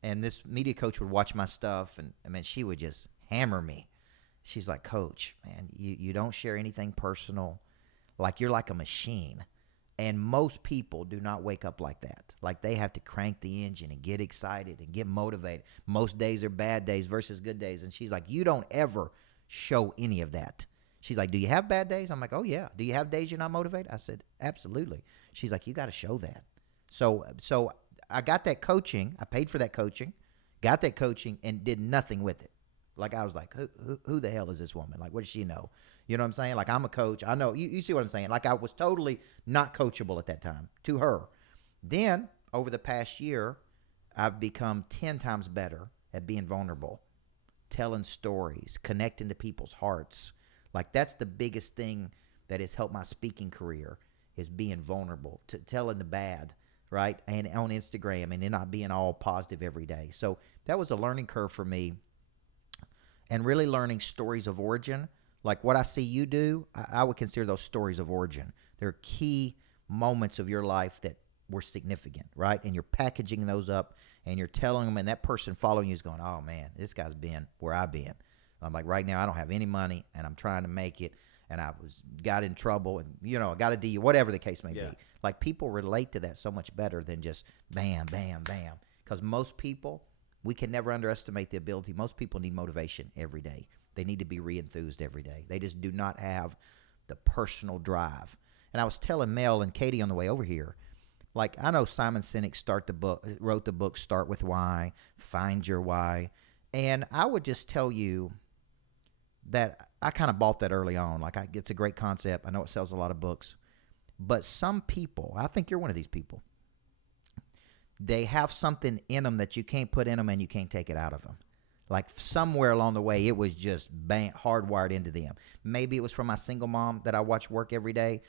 and this media coach would watch my stuff, and I mean she would just hammer me. She's like, Coach, man, you don't share anything personal, like you're like a machine, and most people do not wake up like that. Like they have to crank the engine and get excited and get motivated. Most days are bad days versus good days, and she's like, you don't ever show any of that. She's like, do you have bad days? I'm like, oh yeah. Do you have days you're not motivated? I said, absolutely. She's like, you got to show that. So I got that coaching. I paid for that coaching, got that coaching, and did nothing with it. Like I was like, who the hell is this woman? Like, what does she know? You know what I'm saying? Like I'm a coach. I know. You see what I'm saying? Like I was totally not coachable at that time to her. Then over the past year, I've become 10 times better at being vulnerable, telling stories, connecting to people's hearts. Like that's the biggest thing that has helped my speaking career is being vulnerable, to telling the bad, right? And on Instagram and not being all positive every day. So that was a learning curve for me, and really learning stories of origin. Like what I see you do, I would consider those stories of origin. They're key moments of your life that were significant, right? And you're packaging those up and you're telling them, and that person following you is going, oh man, this guy's been where I've been. I'm like, right now I don't have any money and I'm trying to make it, and I got in trouble, and I got a DU, whatever the case may be. Like people relate to that so much better than just bam, bam, bam. Because most people, we can never underestimate the ability. Most people need motivation every day. They need to be re-enthused every day. They just do not have the personal drive. And I was telling Mel and Katie on the way over here, like I know Simon Sinek wrote the book Start With Why, Find Your Why. And I would just tell you, that I kind of bought that early on. Like, it's a great concept. I know it sells a lot of books. But some people, I think you're one of these people, they have something in them that you can't put in them and you can't take it out of them. Like, somewhere along the way, it was just hardwired into them. Maybe it was from my single mom that I watch work every day.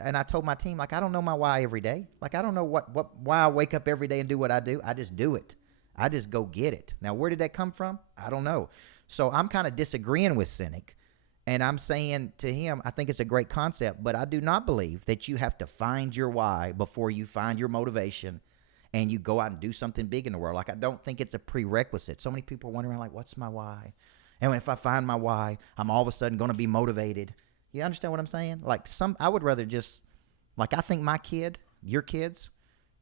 And I told my team, like, I don't know my why every day. Like, I don't know why I wake up every day and do what I do. I just do it. I just go get it. Now, where did that come from? I don't know. So I'm kind of disagreeing with Cynic. And I'm saying to him, I think it's a great concept, but I do not believe that you have to find your why before you find your motivation and you go out and do something big in the world. Like, I don't think it's a prerequisite. So many people are wondering, like, what's my why? And if I find my why, I'm all of a sudden going to be motivated. You understand what I'm saying? Like, I would rather just, like, I think my kid, your kids,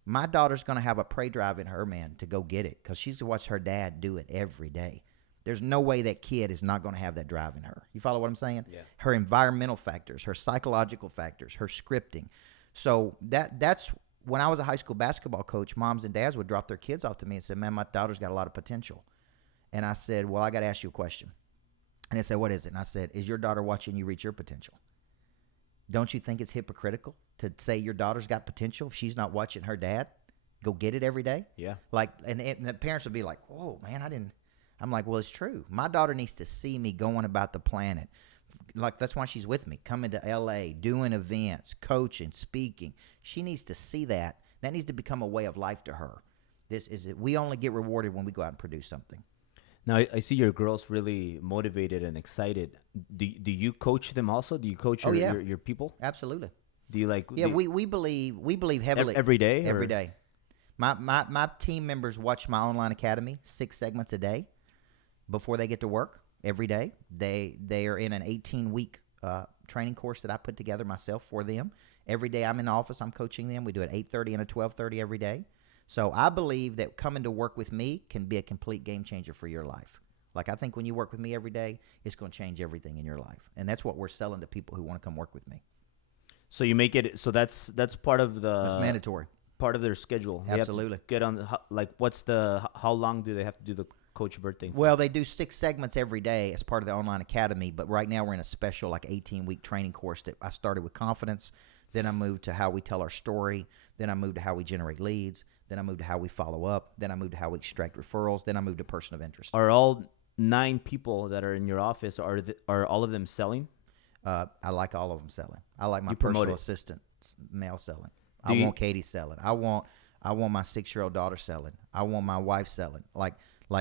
my daughter's going to have a prey drive in her, man, to go get it because she's watched her dad do it every day. There's no way that kid is not going to have that drive in her. You follow what I'm saying? Yeah. Her environmental factors, her psychological factors, her scripting. So that's when I was a high school basketball coach, moms and dads would drop their kids off to me and say, man, my daughter's got a lot of potential. And I said, well, I got to ask you a question. And they said, what is it? And I said, is your daughter watching you reach your potential? Don't you think it's hypocritical to say your daughter's got potential if she's not watching her dad go get it every day? Yeah. Like, and the parents would be like, whoa, man, I'm like, well, it's true. My daughter needs to see me going about the planet. Like, that's why she's with me, coming to L.A., doing events, coaching, speaking. She needs to see that. That needs to become a way of life to her. We only get rewarded when we go out and produce something. Now, I see your girls really motivated and excited. Do you coach them also? Do you coach your people? Absolutely. Do you like? Yeah, we believe heavily. Every day? Every day. My team members watch my online academy 6 segments a day before they get to work every day. They are in an 18-week training course that I put together myself for them. Every day I'm in the office, I'm coaching them. We do it 8:30 and at 12:30 every day. So I believe that coming to work with me can be a complete game changer for your life. Like, I think when you work with me every day, it's going to change everything in your life. And that's what we're selling to people who want to come work with me. So you make it, so that's part of the. That's mandatory. Part of their schedule. Absolutely. Get on, how long do they have to do the Coach Burt thing? Well, they do 6 segments every day as part of the online academy, but right now we're in a special, like, 18-week training course that I started with confidence. Then I moved to how we tell our story. Then I moved to how we generate leads. Then I moved to how we follow up. Then I moved to how we extract referrals. Then I moved to person of interest. Are all 9 people that are in your office, are all of them selling? I like all of them selling. I like my You promote personal it. assistant male selling. Do I you- want Katie selling. I want my 6-year-old daughter selling. I want my wife selling. Like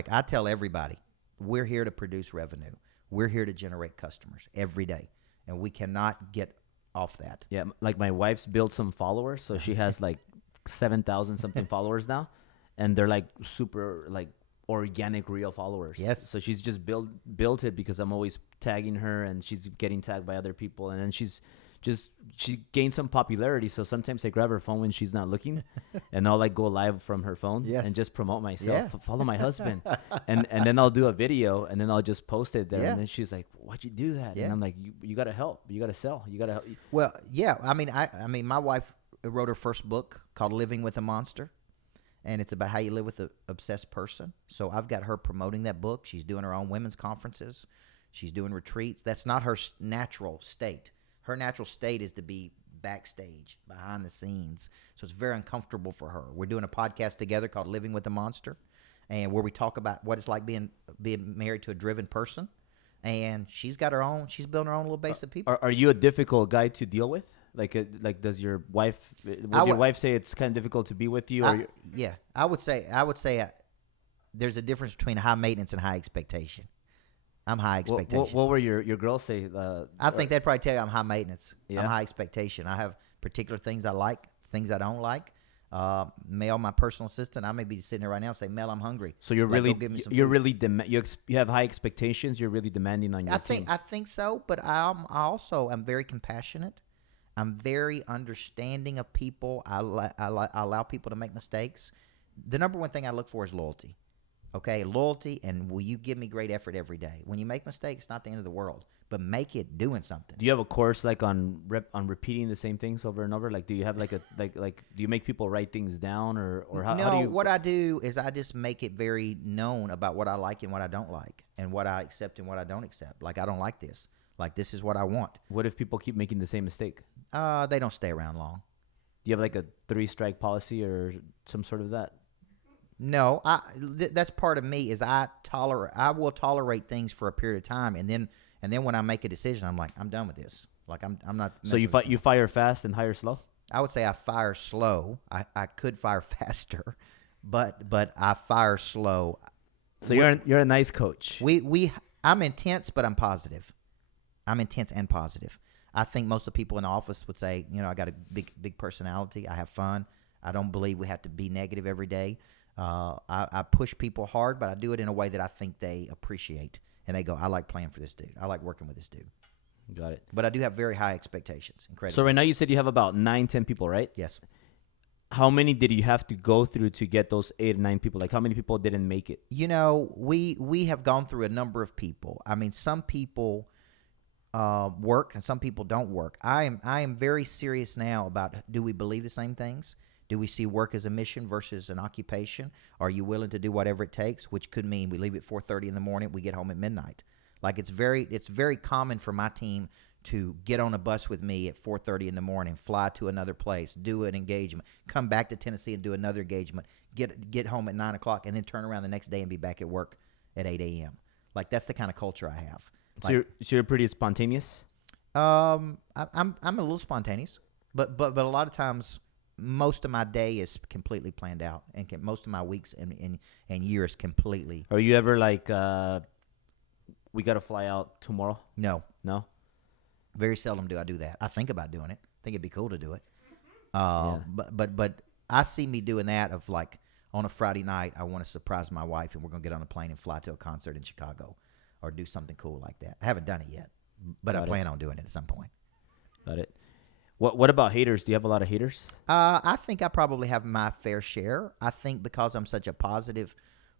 I tell everybody, we're here to produce revenue. We're here to generate customers every day, and we cannot get off that. Yeah, like my wife's built some followers, so she has like 7,000 something followers now, and they're like super like organic, real followers. Yes. So she's just built it because I'm always tagging her, and she's getting tagged by other people, and then she gained some popularity. So sometimes I grab her phone when she's not looking, and I'll like go live from her phone Yes. and just promote myself. Yeah. Follow my husband, and then I'll do a video, and then I'll just post it there. Yeah. And then she's like, "Why'd you do that?" Yeah. And I'm like, "You gotta help. You gotta sell. You gotta help." Well, yeah. I mean, my wife wrote her first book called Living with a Monster, and it's about how you live with an obsessed person. So I've got her promoting that book. She's doing her own women's conferences. She's doing retreats. That's not her natural state. Her natural state is to be backstage, behind the scenes. So it's very uncomfortable for her. We're doing a podcast together called Living with a Monster, and where we talk about what it's like being married to a driven person. And she's got her own. She's building her own little base of people. Are you a difficult guy to deal with? Like does your wife? Would your wife say it's kind of difficult to be with you? Or Yeah, I would say there's a difference between high maintenance and high expectation. I'm high expectation. What were your girls say? I think they'd probably tell you I'm high maintenance. Yeah. I'm high expectation. I have particular things I like, things I don't like. Mel, my personal assistant, I may be sitting here right now and say, Mel, I'm hungry. So you're Like, really go give me some you're food. really you have high expectations. You're really demanding on your team. I think so, but I also am very compassionate. I'm very understanding of people. I allow people to make mistakes. The number one thing I look for is loyalty. Okay, loyalty, and will you give me great effort every day? When you make mistakes, it's not the end of the world. but make it doing something. Do you have a course like on repeating the same things over and over? Like, do you have like a like do you make people write things down or how No, do you? what I do is I just make it very known about what I like and what I don't like, and what I accept and what I don't accept. Like, I don't like this. Like, this is what I want. What if people keep making the same mistake? They don't stay around long. Do you have like a 3-strike policy or some sort of that? No, that's part of me is I will tolerate things for a period of time, and then when I make a decision, I'm like, I'm done with this. Like, I'm not. So you fire fast and hire slow? I would say I fire slow. I could fire faster, but I fire slow. So you're a nice coach. I'm intense, but I'm positive. I'm intense and positive. I think most of the people in the office would say, I got a big personality. I have fun. I don't believe we have to be negative every day. I push people hard, but I do it in a way that I think they appreciate. And they go, I like playing for this dude. I like working with this dude. Got it. But I do have very high expectations. Incredible. So right now you said you have about 9-10 people, right? Yes. How many did you have to go through to get those 8 or 9 people? Like, how many people didn't make it? We have gone through a number of people. I mean, some people work and some people don't work. I am very serious now about, do we believe the same things? Do we see work as a mission versus an occupation? Are you willing to do whatever it takes? Which could mean we leave at 4:30 in the morning, we get home at midnight. Like, it's very common for my team to get on a bus with me at 4:30 in the morning, fly to another place, do an engagement, come back to Tennessee and do another engagement, get home at 9 o'clock, and then turn around the next day and be back at work at 8 a.m. Like, that's the kind of culture I have. So you're pretty spontaneous? I'm a little spontaneous, but a lot of times, most of my day is completely planned out, and most of my weeks and years completely. Are you ever like, we got to fly out tomorrow? No. Very seldom do I do that. I think about doing it. I think it'd be cool to do it. But I see me doing that of like, on a Friday night, I want to surprise my wife, and we're going to get on a plane and fly to a concert in Chicago or do something cool like that. I haven't done it yet, but I plan on doing it at some point. Got it. What about haters? Do you have a lot of haters? I think I probably have my fair share. I think because I'm such a positive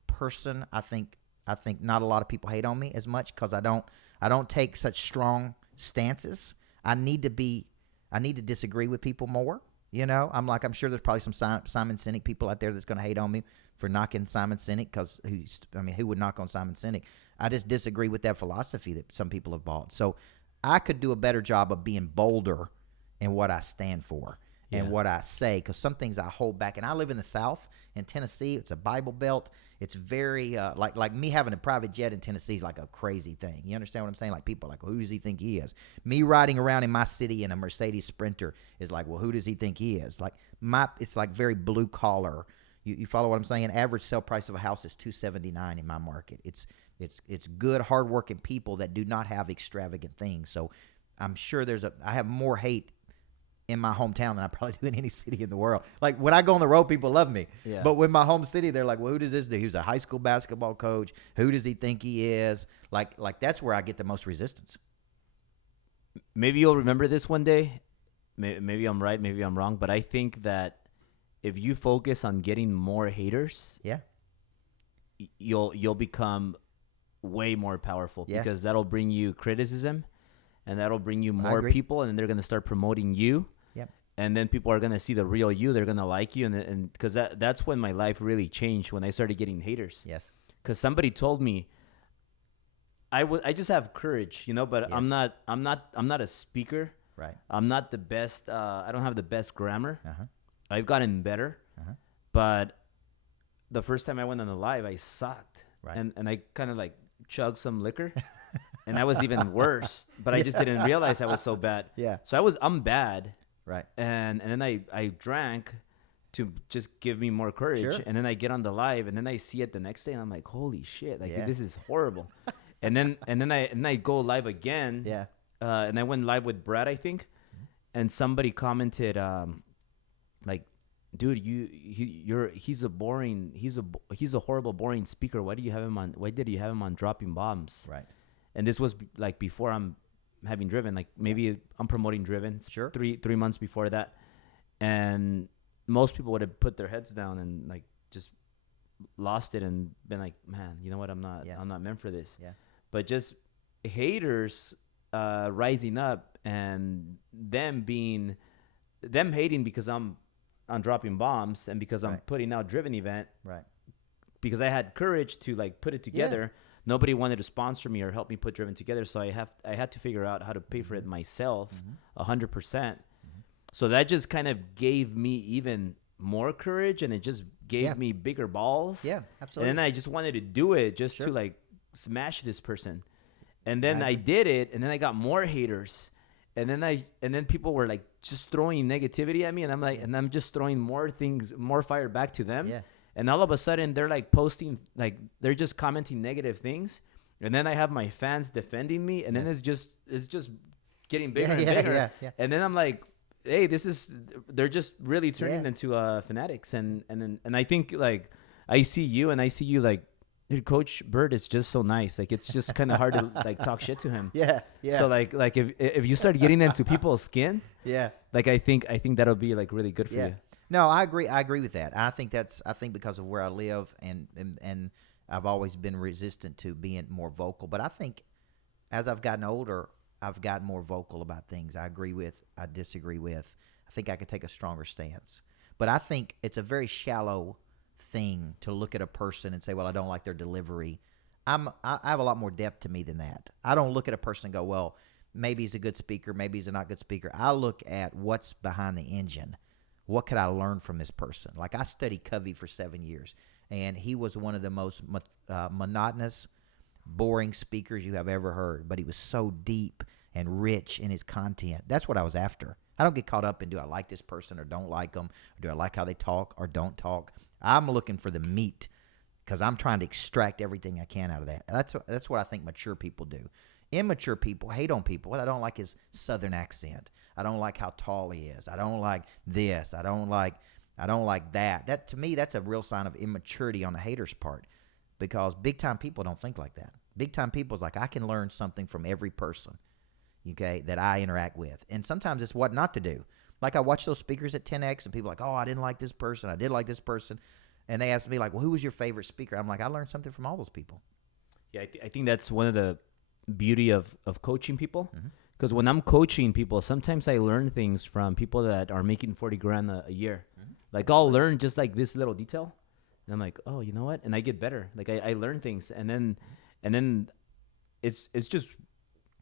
person, I think not a lot of people hate on me as much because I don't take such strong stances. I need to disagree with people more. I'm sure there's probably some Simon Sinek people out there that's going to hate on me for knocking Simon Sinek because who would knock on Simon Sinek? I just disagree with that philosophy that some people have bought. So I could do a better job of being bolder in what I stand for and what I say, because some things I hold back. And I live in the South, in Tennessee. It's a Bible Belt. It's very like me having a private jet in Tennessee is like a crazy thing. You understand what I'm saying? Like, people are like, well, who does he think he is? Me riding around in my city in a Mercedes Sprinter is like, well, who does he think he is? Like, it's like very blue collar. You follow what I'm saying? Average sale price of a house is $279 in my market. It's good, hardworking people that do not have extravagant things. So I'm sure I have more hate in my hometown than I probably do in any city in the world. Like, when I go on the road, people love me. Yeah. But when my home city, they're like, well, who does this do? He's a high school basketball coach. Who does he think he is? Like that's where I get the most resistance. Maybe you'll remember this one day. Maybe I'm right. Maybe I'm wrong. But I think that if you focus on getting more haters, you'll become way more powerful because that'll bring you criticism, and that'll bring you more people, and then they're going to start promoting you. And then people are going to see the real you. They're going to like you. And because that's when my life really changed, when I started getting haters. Yes. Because somebody told me I just have courage, but I'm not a speaker. Right. I'm not the best. I don't have the best grammar. Uh-huh. I've gotten better. Uh-huh. But the first time I went on the live, I sucked. Right. And I kind of like chugged some liquor. And I was even worse. But I just didn't realize I was so bad. Yeah. So I'm bad. Right. And then I drank to just give me more courage. Sure. And then I get on the live, and then I see it the next day, and I'm like, holy shit, like this is horrible. and then I go live again. Yeah. And I went live with Brad, I think, and somebody commented, like, dude, he's a horrible, boring speaker. Why did you have him on dropping bombs? Right. And this was like before I'm having Driven, like maybe I'm promoting Driven. Sure. 3 months before that, and most people would have put their heads down and like just lost it and been like, man, you know what? I'm not meant for this. Yeah. But just haters rising up and them hating because I'm dropping bombs and because I'm Right. putting out driven event Right. because I had courage to like put it together. Nobody wanted to sponsor me or help me put driven together, so I had to figure out how to pay for it myself, 100%. So that just kind of gave me even more courage, and it just gave Yeah. me bigger balls. Yeah, And absolutely. then I just wanted to do it just Sure. to like smash this person. And Yeah, then I I agree. did it, and then I got more haters. And then people were like just throwing negativity at me, and I'm like, and I'm just throwing more things, more fire back to them. Yeah. And all of a sudden they're like posting, like they're just commenting negative things. And then I have my fans defending me, and then Yes. it's just getting bigger Yeah, and yeah, bigger. yeah, yeah. And then I'm like, hey, they're just really turning Yeah. into fanatics. And I think like I see you like, dude, Coach Burt is just so nice. Like it's just kind of hard to like talk shit to him. Yeah. Yeah. So like if you start getting into people's skin, yeah. like I think that'll be like really good for Yeah. you. No, I agree. I agree with that. I think because of where I live and I've always been resistant to being more vocal. But I think as I've gotten older, I've gotten more vocal about things I agree with, I disagree with. I think I could take a stronger stance. But I think it's a very shallow thing to look at a person and say, well, I don't like their delivery. I have a lot more depth to me than that. I don't look at a person and go, well, maybe he's a good speaker, maybe he's a not good speaker. I look at what's behind the engine. What could I learn from this person? Like I studied Covey for 7 years, and he was one of the most monotonous, boring speakers you have ever heard, but he was so deep and rich in his content. That's what I was after. I don't get caught up in do I like this person or don't like them, or do I like how they talk or don't talk. I'm looking for the meat because I'm trying to extract everything I can out of that. That's what I think mature people do. Immature people hate on people. What I don't like is Southern accent. I don't like how tall he is. I don't like this. I don't like that. That to me, that's a real sign of immaturity on the hater's part, because big time people don't think like that. Big time people is like, I can learn something from every person, okay, that I interact with. And sometimes it's what not to do. Like I watch those speakers at 10X and people are like, oh, I didn't like this person. I did like this person. And they ask me like, well, who was your favorite speaker? I'm like, I learned something from all those people. Yeah, I think that's one of the beauty of coaching people. Mhm. Because when I'm coaching people, sometimes I learn things from people that are making 40 grand a year. Mhm. Like I'll learn just like this little detail, and I'm like, oh, you know what? And I get better. Like I learn things, and then it's just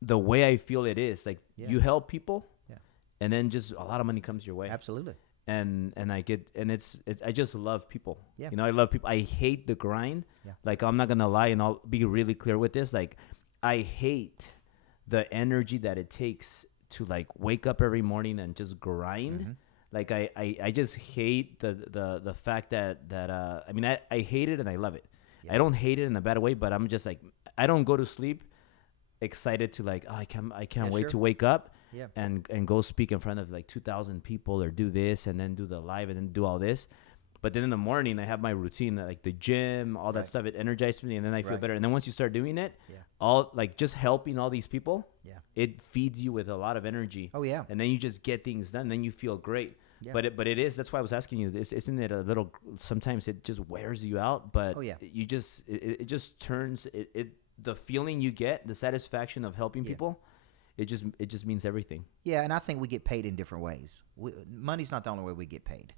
the way I feel it is. Like Yeah. you help people, Yeah. and then just a lot of money comes your way. Absolutely. And I get, and it's I just love people. Yeah. You know, I love people. I hate the grind. Yeah. Like I'm not gonna lie, and I'll be really clear with this. Like I hate the energy that it takes to like wake up every morning and just grind. Mhm. Like I just hate the fact that I mean I hate it and I love it. Yeah. I don't hate it in a bad way, but I'm just like I don't go to sleep excited to like, oh, I can't Yeah, wait sure. to wake up Yeah. and go speak in front of like 2,000 people or do this and then do the live and then do all this. But then in the morning I have my routine, like the gym, all that Right. stuff. It energizes me and then I feel Right. better. And then once you start doing it, Yeah. all like just helping all these people, Yeah. it feeds you with a lot of energy. Oh yeah. And then you just get things done. Then you feel great. Yeah. But it is. That's why I was asking you this. Isn't it a little? Sometimes it just wears you out. But Oh, yeah. you just it just turns it the feeling you get, the satisfaction of helping Yeah. people. It just means everything. Yeah, and I think we get paid in different ways. Money's not the only way we get paid.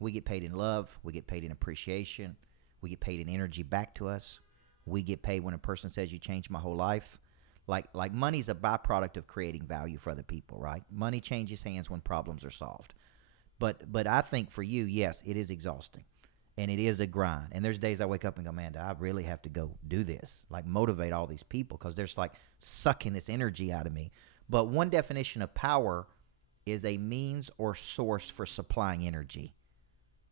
We get paid in love. We get paid in appreciation. We get paid in energy back to us. We get paid when a person says, you changed my whole life. Like money's a byproduct of creating value for other people, right? Money changes hands when problems are solved. But I think for you, yes, it is exhausting. And it is a grind. And there's days I wake up and go, man, I really have to go do this. Like motivate all these people because they're just like sucking this energy out of me. But one definition of power is a means or source for supplying energy.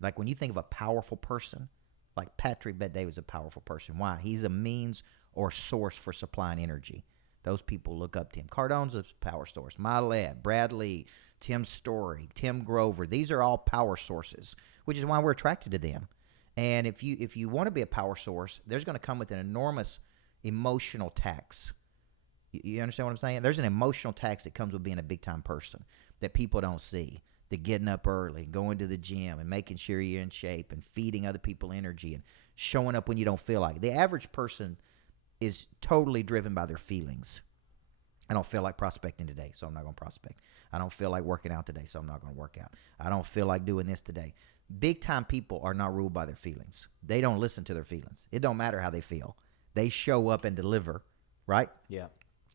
Like when you think of a powerful person, like Patrick Bet-David is a powerful person. Why? He's a means or source for supplying energy. Those people look up to him. Cardone's a power source. Milet, Brad Lee, Tim Story, Tim Grover. These are all power sources, which is why we're attracted to them. And if you want to be a power source, there's going to come with an enormous emotional tax. You understand what I'm saying? There's an emotional tax that comes with being a big-time person that people don't see. The getting up early, going to the gym, and making sure you're in shape, and feeding other people energy, and showing up when you don't feel like it. The average person is totally driven by their feelings. I don't feel like prospecting today, so I'm not going to prospect. I don't feel like working out today, so I'm not going to work out. I don't feel like doing this today. Big time people are not ruled by their feelings. They don't listen to their feelings. It don't matter how they feel. They show up and deliver, right? Yeah.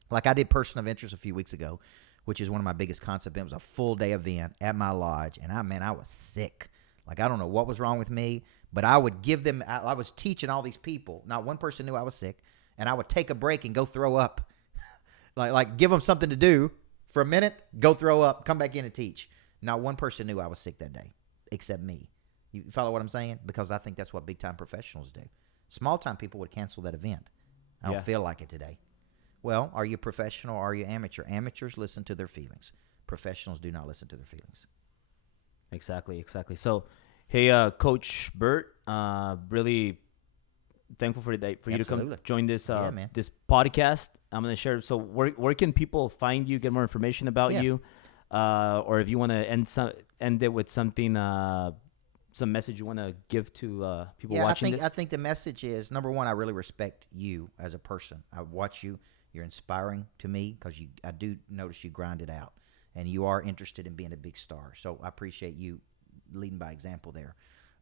Like I did Person of Interest a few weeks ago, which is one of my biggest concepts. It was a full day event at my lodge, and I was sick. Like I don't know what was wrong with me, but I would give them. I was teaching all these people. Not one person knew I was sick, and I would take a break and go throw up. like give them something to do for a minute, go throw up, come back in and teach. Not one person knew I was sick that day, except me. You follow what I'm saying? Because I think that's what big time professionals do. Small time people would cancel that event. I don't feel like it today. Well, are you professional or are you amateur? Amateurs listen to their feelings. Professionals do not listen to their feelings. Exactly. So, hey, Coach Burt, really thankful for you to come join this this podcast. I'm gonna share. So, where can people find you, get more information about you, or if you want to end it with something, some message you want to give to people watching this? I think the message is, number one, I really respect you as a person. I watch you. You're inspiring to me because I do notice you grind it out, and you are interested in being a big star. So I appreciate you leading by example there.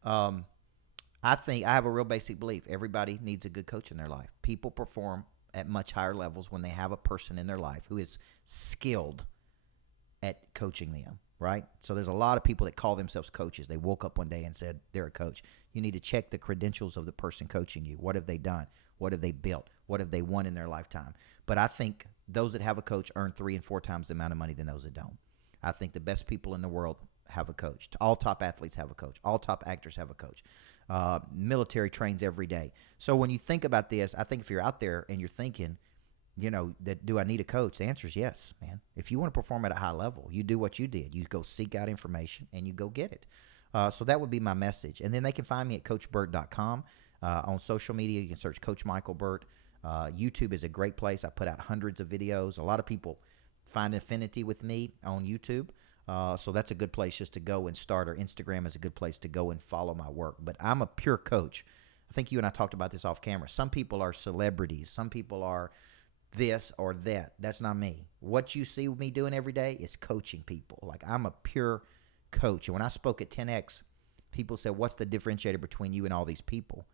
I think I have a real basic belief. Everybody needs a good coach in their life. People perform at much higher levels when they have a person in their life who is skilled at coaching them, right? So there's a lot of people that call themselves coaches. They woke up one day and said they're a coach. You need to check the credentials of the person coaching you. What have they done? What have they built? What have they won in their lifetime? But I think those that have a coach earn 3 and 4 times the amount of money than those that don't. I think the best people in the world have a coach. All top athletes have a coach. All top actors have a coach. Military trains every day. So when you think about this, I think if you're out there and you're thinking, that do I need a coach? The answer is yes, man. If you want to perform at a high level, you do what you did. You go seek out information and you go get it. So that would be my message. And then they can find me at coachburt.com. On social media, you can search Coach Michael Burt. YouTube is a great place. I put out hundreds of videos. A lot of people find affinity with me on YouTube. So that's a good place just to go and start, or Instagram is a good place to go and follow my work. But I'm a pure coach. I think you and I talked about this off camera. Some people are celebrities. Some people are this or that. That's not me. What you see me doing every day is coaching people. Like I'm a pure coach. And when I spoke at 10X, people said, what's the differentiator between you and all these people?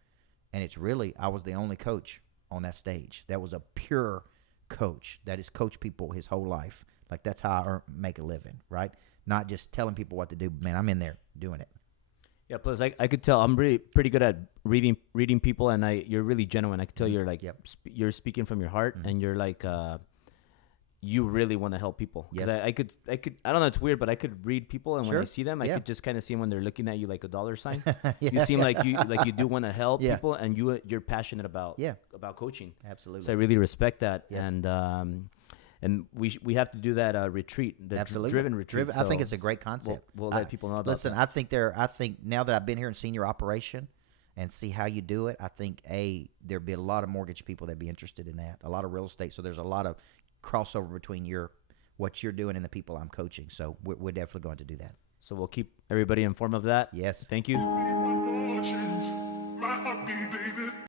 And it's really, I was the only coach on that stage. That was a pure coach that has coached people his whole life. Like that's how I make a living, right? Not just telling people what to do. Man, I'm in there doing it. Yeah. Plus, I could tell I'm pretty good at reading people, and you're really genuine. I could tell you're like you're speaking from your heart, and you're like you really want to help people. Yes. I could. I don't know. It's weird, but I could read people, and when I see them, I could just kind of see them when they're looking at you like a dollar sign. You seem like you do want to help people, and you're passionate about coaching. Absolutely. So I really respect that, yes. and we have to do that retreat, the driven retreat. I think it's a great concept. We'll let people know about listen, that. I think now that I've been here and seen your operation and see how you do it, I think there'd be a lot of mortgage people that'd be interested in that. A lot of real estate. So there's a lot of crossover between what you're doing and the people I'm coaching. So we're definitely going to do that. So we'll keep everybody informed of that. Yes. Thank you.